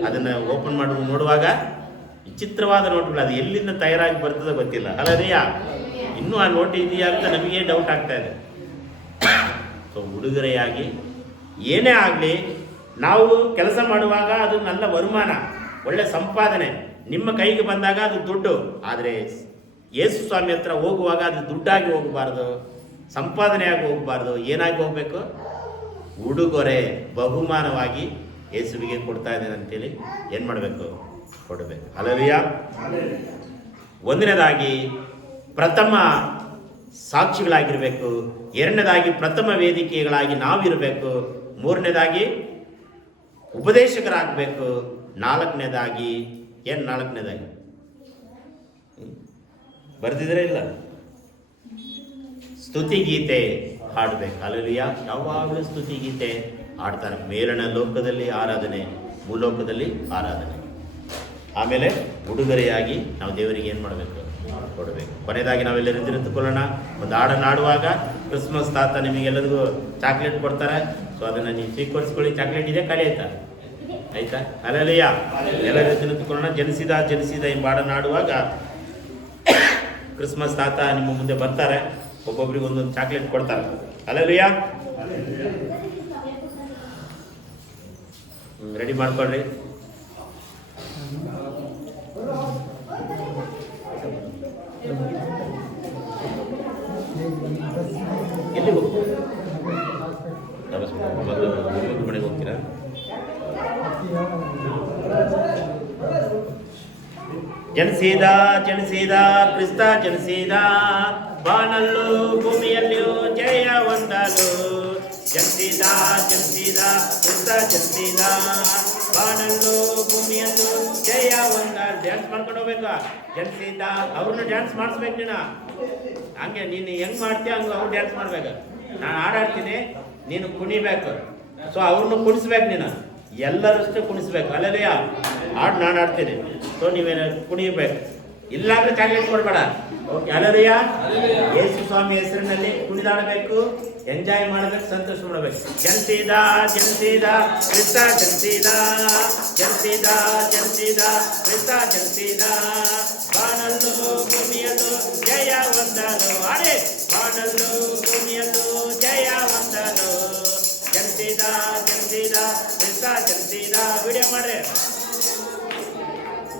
ಅದನ್ನು ಓಪನ್ ಮಾಡಿ ನೋಡುವಾಗ ವಿಚಿತ್ರವಾದ ನೋಟುಗಳು, ಅದು ಎಲ್ಲಿಂದ ತಯಾರಾಗಿ ಬರ್ತದೆ ಗೊತ್ತಿಲ್ಲ. ಅಲ್ಲಯ್ಯ, ಇನ್ನೂ ಆ ನೋಟು ಇದೆಯಾ ಅಂತ ನಮಗೆ ಡೌಟ್ ಆಗ್ತಾ ಇದೆ. ಸೊ ಉಡುಗೊರೆಯಾಗಿ ಏನೇ ಆಗಲಿ, ನಾವು ಕೆಲಸ ಮಾಡುವಾಗ ಅದು നല്ല ವರುಮಾನ, ಒಳ್ಳೆ ಸಂಪಾದನೆ ನಿಮ್ಮ ಕೈಗೆ ಬಂದಾಗ ಅದು ದುಡ್ಡು. ಆದರೆ ಯೇಸು ಸ್ವಾಮಿ ಹತ್ರ ಹೋಗುವಾಗ ಅದು ದುಡ್ಡಾಗಿ ಹೋಗಬಾರ್ದು, ಸಂಪಾದನೆಯಾಗಿ ಹೋಗಬಾರ್ದು. ಏನಾಗಿ ಹೋಗಬೇಕು? ಉಡುಗೊರೆ, ಬಹುಮಾನವಾಗಿ ಯೇಸುವಿಗೆ ಕೊಡ್ತಾ ಇದ್ದೇನೆ ಅಂತೇಳಿ ಏನು ಮಾಡಬೇಕು? ಕೊಡಬೇಕು. ಹಲ್ಲೆಲೂಯಾ. ಒಂದನೇದಾಗಿ ಪ್ರಥಮ ಸಾಕ್ಷಿಗಳಾಗಿರಬೇಕು. ಎರಡನೇದಾಗಿ ಪ್ರಥಮ ವೇದಿಕೆಗಳಾಗಿ ನಾವಿರಬೇಕು. ಮೂರನೇದಾಗಿ ಉಪದೇಶಕರಾಗಬೇಕು. ನಾಲ್ಕನೇದಾಗಿ ಏನು? ನಾಲ್ಕನೇದಾಗಿ ಬರ್ತಿದ್ರೆ ಇಲ್ಲ, ಸ್ತುತಿಗೀತೆ ಹಾಡಬೇಕು. ಹಲ್ಲೆಲೂಯಾ. ಯಾವಾಗಲೂ ಸ್ತುತಿಗೀತೆ ಹಾಡ್ತಾರೆ. ಮೇಲಣ ಲೋಕದಲ್ಲಿ ಆರಾಧನೆ, ಭೂಲೋಕದಲ್ಲಿ ಆರಾಧನೆ. ಆಮೇಲೆ ಉಡುಗೊರೆಯಾಗಿ ನಾವು ದೇವರಿಗೆ ಏನು ಮಾಡಬೇಕು? ಕೊಡಬೇಕು. ಕೊನೆಯದಾಗಿ ನಾವೆಲ್ಲರೂ ನಿಂತುಕೊಳ್ಳೋಣ. ಒಂದು ಹಾಡನ್ನು ಆಡುವಾಗ ಕ್ರಿಸ್ಮಸ್ ತಾತ ನಿಮಗೆಲ್ಲರಿಗೂ ಚಾಕ್ಲೇಟ್ ಕೊಡ್ತಾರೆ. ಸೊ ಅದನ್ನು ನೀವು ಸ್ವೀಕರಿಸ್ಕೊಳ್ಳಿ. ಚಾಕ್ಲೇಟ್ ಇದೆ, ಖಾಲಿ ಆಯ್ತಾ? ಆಯ್ತಾ? ಹಲ್ಲೆಲೂಯಾ. ಎಲ್ಲರೂ ನಿಂತುಕೊಳ್ಳೋಣ. ಜನಿಸಿದ ಜನಿಸಿದ ಎಂಬ ಹಾಡನ್ನು ಆಡುವಾಗ ಕ್ರಿಸ್ಮಸ್ ತಾತ ನಿಮ್ಮ ಮುಂದೆ ಬರ್ತಾರೆ, ಒಬ್ಬೊಬ್ರಿಗೆ ಒಂದೊಂದು ಚಾಕ್ಲೇಟ್ ಕೊಡ್ತಾರೆ. ಹಲ್ಲೆಲೂಯಾ. ರೆಡಿ ಮಾಡ್ಕೊಳ್ರಿ. ಎಲ್ಲಿ ಹೋಗ್ತೀರಾ? ಮನೆಗೆ ಹೋಗ್ತೀರಾ? ಜನಿಸಿದ ಜನಿಸಿದ ಕ್ರಿಸ್ತ ಜನಿಸಿದ, ಬಾನಲ್ಲೂ ಭೂಮಿಯಲ್ಲಿಯೂ ಜಯ ಹೊಂದಲು. ಜನಿಸಿದ ಜನಿಸಿದ ಕ್ರಿಸ್ತ ಜನಿಸಿದ, ಬಾನಲ್ಲೂ ಭೂಮಿಯಲ್ಲೂ ಜಯ ಹೊಂದಲು. ಡ್ಯಾನ್ಸ್ ಮಾಡ್ಕೊಂಡು ಹೋಗ್ಬೇಕಾ? ಜನಿಸಿದ ಅವ್ರನ್ನ ಡ್ಯಾನ್ಸ್ ಮಾಡಿಸ್ಬೇಕು ನೀನು. ಹಂಗೆ ನೀನು ಹೆಂಗೆ ಮಾಡ್ತೀಯ ಹಂಗೆ ಅವ್ರು ಡ್ಯಾನ್ಸ್ ಮಾಡ್ಬೇಕು. ನಾನು ಹಾಡಾಡ್ತೀನಿ, ನೀನು ಕುಣಿಬೇಕು. ಸೊ ಅವ್ರನ್ನ ಕುಣಿಸ್ಬೇಕು, ನೀನು ಎಲ್ಲರಷ್ಟು ಕುಣಿಸ್ಬೇಕು. ಅಲ್ಲೇ ಹಾಡು ನಾನು ಆಡ್ತೀನಿ, ಸೊ ನೀವೇನು ಕುಣಿಬೇಕು. ಇಲ್ಲಾಂದ್ರೆ ಚಾಕ್ಲೇಟ್ ಕೊಡಬೇಡ. ಓಕೆ. ಅಲ್ಲಯ್ಯ, ಯೇಸು ಸ್ವಾಮಿ ಹೆಸರಿನಲ್ಲಿ ಕುಣಿದಾಡಬೇಕು, ಎಂಜಾಯ್ ಮಾಡಬೇಕು, ಸಂತೋಷ ಮಾಡಬೇಕು. ಜನಿಸಿದ ಜನಿಸಿದ ಕ್ರಿಸ್ತ ಜನಿಸಿದ, ಜನಿಸಿದ ಜನಿಸಿದ ಕ್ರಿಸ್ತ ಜನಿಸಿದ, ಬಾನಲ್ಲೂ ಭೂಮಿಯಲ್ಲೂ ಜಯ ಹೊಂದಲು. ಆಡೆ ಬಾನಲ್ಲೂ ಭೂಮಿಯಲ್ಲೂ ಜಯ ಹೊಂದಲು. ಜನಿಸಿದ ಜನಿಸಿದ ಕ್ರಿಸ್ತ ಜನಿಸಿದ. ವಿಡಿಯೋ ಮಾಡ್ರಿ.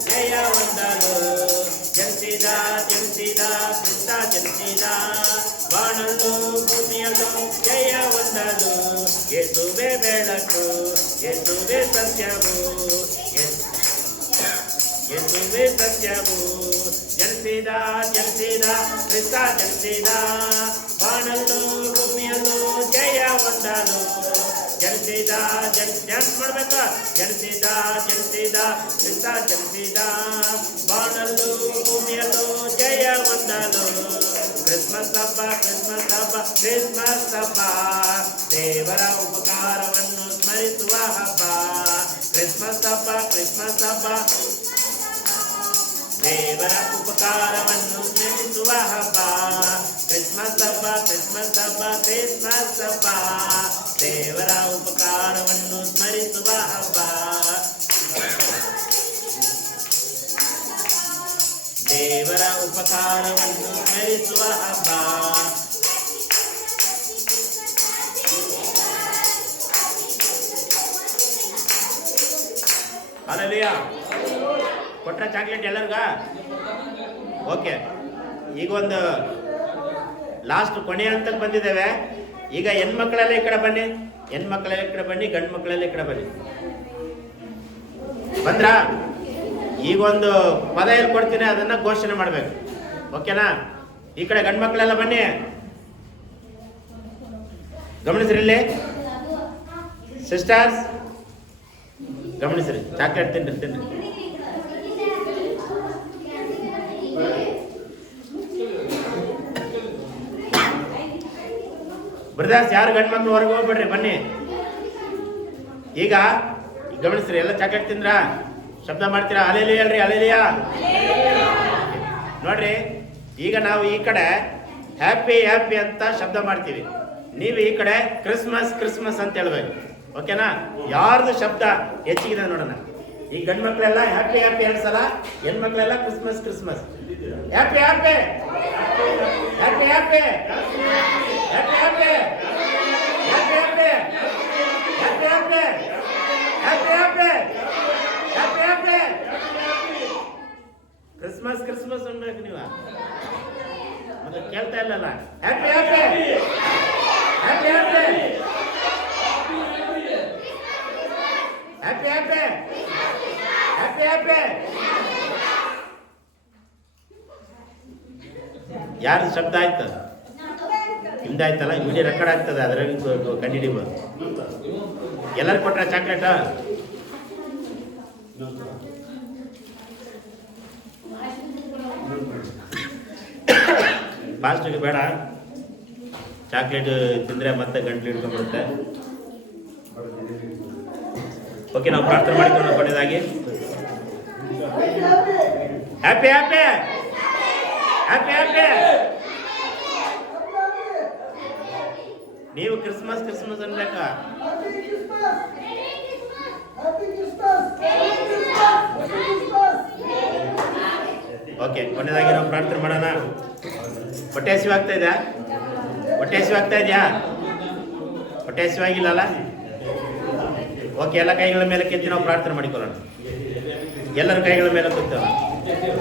ಜಯ ಹೊಂದಲು. ಜನಿಸಿದ ಜನಿಸಿದ ಕ್ರಿಸ್ತ ಜನಿಸಿದ, ಬಾನಲ್ಲೂ ಭೂಮಿಯಲ್ಲೂ ಜಯ ಹೊಂದಲು. ಯೇಸುವೇ ಬೆಳಕು, ಯೇಸುವೇ ಸತ್ಯವು, ಯೇಸುವೇ ಸತ್ಯವು. ಜನಿಸಿದ ಜನಿಸಿದ ಕ್ರಿಸ್ತ ಜನಿಸಿದ, ಬಾನಲ್ಲೂ ಭೂಮಿಯಲ್ಲೂ ಜಯ ಹೊಂದಲು. ಜನಿಸಿದ ಡ್ಯಾನ್ಸ್ ಮಾಡ್ಬೇಕಾ? ಜನಿಸಿದ ಜನಿಸಿದ ಕ್ರಿಸ್ತ ಜನಿಸಿದ, ಬಾನಲ್ಲೂ ಭೂಮಿಯಲ್ಲೂ ಜಯ ಹೊಂದಲು. ಕ್ರಿಸ್ಮಸ್ ಹಬ್ಬ, ಕ್ರಿಸ್ಮಸ್ ಹಬ್ಬ, ಕ್ರಿಸ್ಮಸ್ ಹಬ್ಬ, ದೇವರ ಉಪಕಾರವನ್ನು ಸ್ಮರಿಸುವ ಹಬ್ಬ. ಕ್ರಿಸ್ಮಸ್ ಹಬ್ಬ, ಕ್ರಿಸ್ಮಸ್ ಹಬ್ಬ, ದೇವರ ಉಪಕಾರವನ್ನು ಸ್ಮರಿಸುವ ಹಬ್ಬ. ಕ್ರಿಸ್ಮಸ್ ಹಬ್ಬ, ಕ್ರಿಸ್ಮಸ್ ಹಬ್ಬ, ಕ್ರಿಸ್ಮಸ್ ಹಬ್ಬ, ದೇವರ ಉಪಕಾರವನ್ನು ಸ್ಮರಿಸುವ ಹಬ್ಬ. ದೇವರ ಉಪಕಾರವನ್ನು ಸ್ಮರಿಸುವ ಹಬ್ಬ. ಹಲ್ಲೆಲೂಯಾ. ಕೊಟ್ರ ಚಾಕ್ಲೇಟ್ ಎಲ್ಲರಿಗ? ಓಕೆ. ಈಗ ಒಂದು ಲಾಸ್ಟ್ ಕೊನೆ ಹಂತಕ್ಕೆ ಬಂದಿದ್ದೇವೆ. ಈಗ ಹೆಣ್ಮಕ್ಳೆಲ್ಲ ಈ ಕಡೆ ಬನ್ನಿ, ಹೆಣ್ಮಕ್ಳೆಲ್ಲ ಈ ಕಡೆ ಬನ್ನಿ, ಗಂಡು ಮಕ್ಕಳೆಲ್ಲ ಈ ಕಡೆ ಬನ್ನಿ. ಬಂದ್ರಾ? ಈಗೊಂದು ಪದ ಎಲ್ಲಿ ಕೊಡ್ತೀನಿ ಅದನ್ನ ಘೋಷಣೆ ಮಾಡಬೇಕು. ಓಕೆನಾ? ಈ ಕಡೆ ಗಂಡು ಮಕ್ಕಳೆಲ್ಲ ಬನ್ನಿ, ಗಮನಿಸ್ರಿ. ಇಲ್ಲಿ ಸಿಸ್ಟರ್ಸ್ ಗಮನಿಸ್ರಿ, ಚಾಕ್ಲೇಟ್ ತಿನ್ರಿ. ಬ್ರದರ್ಸ್, ಯಾರು ಗಂಡು ಮಕ್ಳು ಹೊರಗೆ ಹೋಗ್ಬೇಡ್ರಿ, ಬನ್ನಿ. ಈಗ ಗಮನಿಸ್ರಿ, ಎಲ್ಲ ಚಾಕ್ಲೇಟ್ ತಿಂದ್ರಾ? ಶಬ್ದ ಮಾಡ್ತೀರಾ? ಅಲೆಲಿ ಹೇಳ್ರಿ, ಅಲೆಲಿಯಾ. ನೋಡ್ರಿ, ಈಗ ನಾವು ಈ ಕಡೆ ಹ್ಯಾಪಿ ಹ್ಯಾಪಿ ಅಂತ ಶಬ್ದ ಮಾಡ್ತೀವಿ, ನೀವು ಈ ಕಡೆ ಕ್ರಿಸ್ಮಸ್ ಕ್ರಿಸ್ಮಸ್ ಅಂತ ಹೇಳ್ಬೇಕು. ಓಕೆನಾ? ಯಾರ್ದು ಶಬ್ದ ಹೆಚ್ಚಿಗಿದೆ ನೋಡೋಣ. ಈ ಗಂಡು ಮಕ್ಕಳೆಲ್ಲ ಹ್ಯಾಪಿ ಹ್ಯಾಪಿ 2 ಸಲ, ಹೆಣ್ಮಕ್ಳೆಲ್ಲ Christmas Christmas. Happy happy happy happy happy happy happy happy happy happy happy happy happy Christmas Christmas ಅನ್ಬೇಕು ನೀವು. ಮತ್ತೆ ಕೇಳ್ತಾ ಇಲ್ಲಲ್ಲ. Happy happy happy happy happy happy happy happy. ಯಾರು ಶಬ್ದ ಆಯ್ತು? ನಿಮ್ದಾಯ್ತಲ್ಲ, ವಿಡಿಯೋ ರೆಕಾರ್ಡ್ ಆಗ್ತದೆ, ಅದ್ರಾಗ ಕಂಡಿಡಿಬೋದು. ಎಲ್ಲರೂ ಕೊಟ್ರ ಚಾಕ್ಲೇಟ? ಫಾಸ್ಟಿಗೆ ಬೇಡ, ಚಾಕ್ಲೇಟ್ ತಿಂದರೆ ಮತ್ತೆ ಗಂಟ್ಲು ಹಿಡ್ಕೊಂಡ್ಬಿಡುತ್ತೆ. ಓಕೆ, ನಾವು ಪ್ರಾರ್ಥನೆ ಮಾಡಿಕೊಂಡು ಕೊನೆಯದಾಗಿ ಹ್ಯಾಪಿ ಹ್ಯಾಪಿ ಹ್ಯಾಪಿ ಹ್ಯಾಪಿ. ನೀವು ಕ್ರಿಸ್ಮಸ್ ಕ್ರಿಸ್ಮಸ್ ಅನ್ಬೇಕಾ? ಓಕೆ, ಕೊನೆಯದಾಗಿ ನಾವು ಪ್ರಾರ್ಥನೆ ಮಾಡೋಣ. ಹೊಟ್ಟೆ ಹಸಿವಾಗ್ತಾ ಇದೆಯಾ? ಹೊಟ್ಟೆ ಹಸಿವಾಗ್ತಾ ಇದೆಯಾ? ಹೊಟ್ಟೆ ಹಸಿವಾಗಿಲ್ಲಲ್ಲ? ಓಕೆ, ಎಲ್ಲ ಕೈಗಳ ಮೇಲೆ ಕೆತ್ತಿ ನಾವು ಪ್ರಾರ್ಥನೆ ಮಾಡಿಕೊಳ್ಳೋಣ. ಎಲ್ಲರ ಕೈಗಳ ಮೇಲೆ ಕೂತೇವೆ,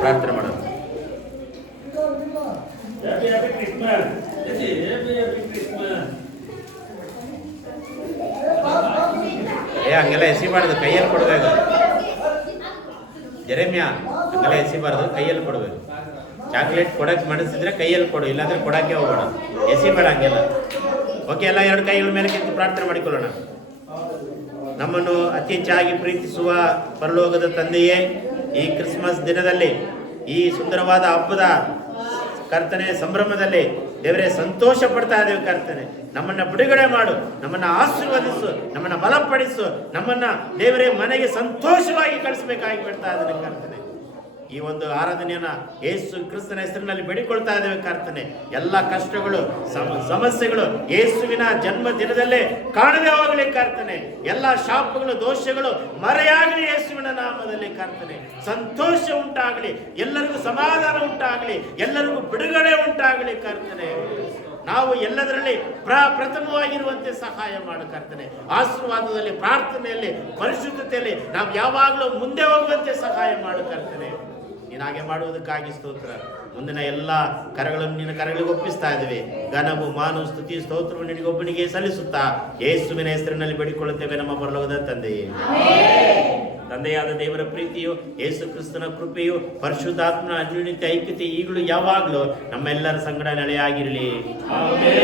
ಪ್ರಾರ್ಥನೆ ಮಾಡೋಣ. ಹಂಗೆಲ್ಲ ಎಸಿಬಾರ್ದು, ಕೈಯಲ್ಲಿ ಕೊಡಬೇಕು. ಜೆರೆಮ್ಯ, ಹಂಗೆಲ್ಲ ಎಸಿಬಾರ್ದು, ಕೈಯಲ್ಲಿ ಕೊಡಬೇಕು. ಚಾಕ್ಲೇಟ್ ಕೊಡಕ್ಕೆ ಮನಸ್ಸಿದ್ರೆ ಕೈಯಲ್ಲಿ ಕೊಡು, ಇಲ್ಲಾಂದ್ರೆ ಕೊಡಕ್ಕೆ ಹೋಗೋಣ, ಎಸಿಬೇಡ ಹಂಗೆಲ್ಲ. ಓಕೆ, ಎಲ್ಲ 2 ಕೈಗಳ ಮೇಲೆ ಕೆತ್ತಿ ಪ್ರಾರ್ಥನೆ ಮಾಡಿಕೊಳ್ಳೋಣ. ನಮ್ಮನ್ನು ಅತಿ ಹೆಚ್ಚಾಗಿ ಪ್ರೀತಿಸುವ ಪರಲೋಕದ ತಂದೆಯೇ, ಈ ಕ್ರಿಸ್ಮಸ್ ದಿನದಲ್ಲಿ, ಈ ಸುಂದರವಾದ ಹಬ್ಬದ ಕರ್ತನೆ ಸಂಭ್ರಮದಲ್ಲಿ ದೇವರೇ ಸಂತೋಷ ಪಡ್ತಾ ಇದ್ದೇವೆ. ಕರ್ತನೆ, ನಮ್ಮನ್ನ ಬಿಡುಗಡೆ ಮಾಡು, ನಮ್ಮನ್ನ ಆಶೀರ್ವದಿಸು, ನಮ್ಮನ್ನ ಬಲಪಡಿಸು, ನಮ್ಮನ್ನ ದೇವರೇ ಮನೆಗೆ ಸಂತೋಷವಾಗಿ ಕಳಿಸ್ಬೇಕಾಗಿ ಬಿಡ್ತಾ ಇದ್ದೇನೆ. ಕರ್ತನೆ, ಈ ಒಂದು ಆರಾಧನೆಯನ್ನ ಯೇಸು ಕ್ರಿಸ್ತನ ಹೆಸರಿನಲ್ಲಿ ಬೇಡಿಕೊಳ್ತಾ ಇದ್ದೇವೆ. ಕರ್ತನೆ, ಎಲ್ಲ ಕಷ್ಟಗಳು ಸಮಸ್ಯೆಗಳು ಯೇಸುವಿನ ಜನ್ಮ ದಿನದಲ್ಲೇ ಕಾಣದೆ ಹೋಗಲಿ. ಕರ್ತನೆ, ಎಲ್ಲ ಶಾಪಗಳು ದೋಷಗಳು ಮರೆಯಾಗಲಿ ಯೇಸುವಿನ ನಾಮದಲ್ಲಿ. ಕರ್ತನೆ, ಸಂತೋಷ ಉಂಟಾಗಲಿ, ಎಲ್ಲರಿಗೂ ಸಮಾಧಾನ ಉಂಟಾಗಲಿ, ಎಲ್ಲರಿಗೂ ಬಿಡುಗಡೆ ಉಂಟಾಗಲಿ. ಕರ್ತನೆ, ನಾವು ಎಲ್ಲದರಲ್ಲಿ ಪ್ರಥಮವಾಗಿರುವಂತೆ ಸಹಾಯ ಮಾಡು. ಕರ್ತನೆ, ಆಶೀರ್ವಾದದಲ್ಲಿ, ಪ್ರಾರ್ಥನೆಯಲ್ಲಿ, ಪರಿಶುದ್ಧತೆಯಲ್ಲಿ ನಾವು ಯಾವಾಗಲೂ ಮುಂದೆ ಹೋಗುವಂತೆ ಸಹಾಯ ಮಾಡು. ಕರ್ತನೆ, ನೀನು ಹಾಗೆ ಮಾಡುವುದಕ್ಕಾಗಿ ಸ್ತೋತ್ರ. ಮುಂದಿನ ಎಲ್ಲ ಕರಗಳನ್ನು ನಿನ್ನ ಕರಗಳಿಗೆ ಒಪ್ಪಿಸ್ತಾ ಇದ್ದೇವೆ. ಘನವು ಮಾನು ಸ್ತುತಿ ಸ್ತೋತ್ರವು ನಿನಗೊಬ್ಬನಿಗೆ ಸಲ್ಲಿಸುತ್ತಾ ಯೇಸುವಿನ ಹೆಸರಿನಲ್ಲಿ ಬೇಡಿಕೊಳ್ಳುತ್ತೇವೆ ನಮ್ಮ ಪರಲೋಕದ ತಂದೆಯೇ. ತಂದೆಯಾದ ದೇವರ ಪ್ರೀತಿಯು, ಯೇಸು ಕ್ರಿಸ್ತನ ಕೃಪೆಯು, ಪರಿಶುದ್ಧಾತ್ಮನ ಅನ್ಯೋನ್ಯತೆ ಐಕ್ಯತೆ ಈಗಲೂ ಯಾವಾಗಲೂ ನಮ್ಮೆಲ್ಲರ ಸಂಗಡ ನೆಲೆಯಾಗಿರಲಿ.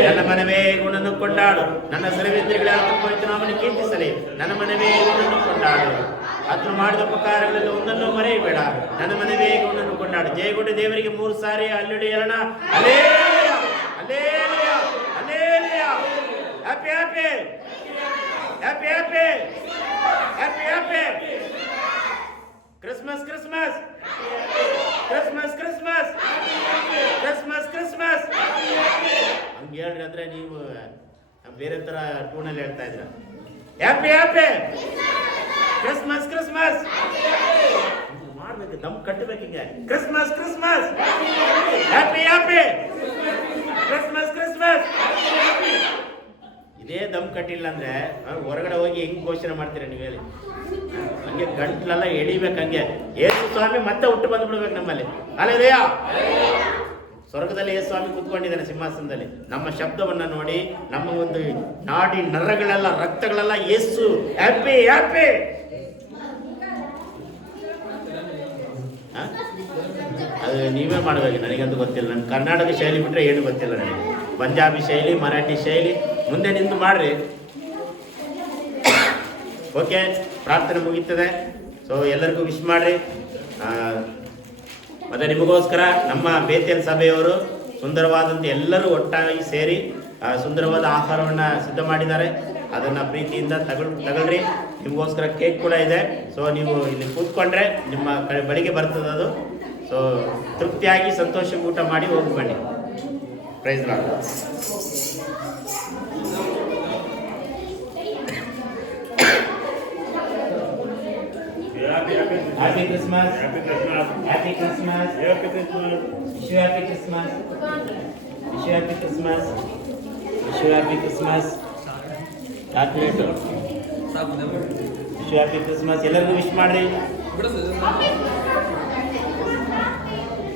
ನನ್ನ ಮನವೇ ಗುಣನ್ನು ಕೊಂಡಾಡು, ನನ್ನ ಸರ್ವೇಂದ್ರಿಯಗಳ ನಾಮವನ್ನು ಕೀರ್ತಿಸಲಿ. ನನ್ನ ಮನವೇ ಗುಣನ್ನು ಕೊಂಡಾಡು, ಆತನು ಮಾಡಿದ ಉಪಕಾರಗಳಲ್ಲಿ ಒಂದನ್ನು ಮರೆಯಬೇಡ. ನನ್ನ ಮನವೇ ಗುಣನ್ನು ಕೊಂಡಾಡು. ಜಯಗೊಂಡ ದೇವರಿಗೆ 3 ಸಾರಿ ಅಲ್ಲುಡಿ ಹೇಳೋಣ. Hallelujah, hallelujah, hallelujah. Happy happy happy happy happy happy Christmas Christmas Christmas Christmas Christmas Christmas ಹಂಗೆ ಹೇಳ್ರಿ. ಅಂದ್ರೆ ನೀವು ಬೇರೆ ತರ ಟೂನಲ್ಲಿ ಹೇಳ್ತಾ ಇದ್ರ. ಹ್ಯಾಪಿ ಹ್ಯಾಪಿ ಕ್ರಿಸ್ಮಸ್ ಕ್ರಿಸ್ಮಸ್ ಮಾಡ್ಬೇಕು, ದಮ್ ಕಟ್ಟಬೇಕು ಹಿಂಗೆ. Christmas Christmas happy happy Christmas Christmas. ಇದೇ ದಮ್ ಕಟ್ಟಿಲ್ಲ ಅಂದ್ರೆ ಹೊರಗಡೆ ಹೋಗಿ ಹೆಂಗ್ ಘೋಷಣೆ ಮಾಡ್ತೀರಾ ನೀವು ಹೇಳಿ? ಹಂಗೆ ಗಂಟ್ಲೆಲ್ಲ ಎಳಿಬೇಕು. ಹಂಗೆ ಯೇಸು ಸ್ವಾಮಿ ಮತ್ತೆ ಹುಟ್ಟು ಬಂದ್ಬಿಡ್ಬೇಕು ನಮ್ಮಲ್ಲಿ. ಅಲ್ಲೇದೆಯಾ? ಸ್ವರ್ಗದಲ್ಲಿ ಯೇಸು ಸ್ವಾಮಿ ಕೂತ್ಕೊಂಡಿದ್ದಾನೆ ಸಿಂಹಾಸನದಲ್ಲಿ. ನಮ್ಮ ಶಬ್ದವನ್ನ ನೋಡಿ, ನಮ್ಮ ಒಂದು ನಾಡಿ ನರಗಳೆಲ್ಲ, ರಕ್ತಗಳೆಲ್ಲ ಯೇಸು ಹ್ಯಾಪಿ ಹ್ಯಾಪಿ ಅದು ನೀವೇ ಮಾಡಬೇಕು, ನನಗಂತೂ ಗೊತ್ತಿಲ್ಲ. ನಮ್ಮ ಕರ್ನಾಟಕ ಶೈಲಿ ಬಿಟ್ಟರೆ ಏನು ಗೊತ್ತಿಲ್ಲ ನನಗೆ. ಪಂಜಾಬಿ ಶೈಲಿ, ಮರಾಠಿ ಶೈಲಿ ಮುಂದೆ ನಿಂತು ಮಾಡಿರಿ. ಓಕೆ, ಪ್ರಾರ್ಥನೆ ಮುಗೀತದೆ. ಸೊ ಎಲ್ಲರಿಗೂ ವಿಶ್ ಮಾಡಿರಿ. ಮತ್ತು ನಿಮಗೋಸ್ಕರ ನಮ್ಮ ಬೇತೇಲ್ ಸಭೆಯವರು ಸುಂದರವಾದಂಥ ಎಲ್ಲರೂ ಒಟ್ಟಾಗಿ ಸೇರಿ ಸುಂದರವಾದ ಆಹಾರವನ್ನು ಸಿದ್ಧ ಮಾಡಿದ್ದಾರೆ. ಅದನ್ನು ಪ್ರೀತಿಯಿಂದ ತಗೊಳ್ರಿ. ನಿಮಗೋಸ್ಕರ ಕೇಕ್ ಕೂಡ ಇದೆ. ಸೊ ನೀವು ಇಲ್ಲಿ ಕೂತ್ಕೊಂಡ್ರೆ ನಿಮ್ಮ ಬಳಿಗೆ ಬರ್ತದೆ ಅದು. ಸೊ ತೃಪ್ತಿಯಾಗಿ ಸಂತೋಷ ಊಟ ಮಾಡಿ ಹೋಗಿ ಬನ್ನಿ. Praise Lord. Happy Christmas. Happy Christmas. Happy Christmas. Happy Christmas. Wish you happy Christmas. Wish you happy Christmas. Wish you happy Christmas. Chocolate. Wish you happy Christmas. ಎಲ್ಲರಿಗೂ ವಿಶ್ ಮಾಡ್ರಿ.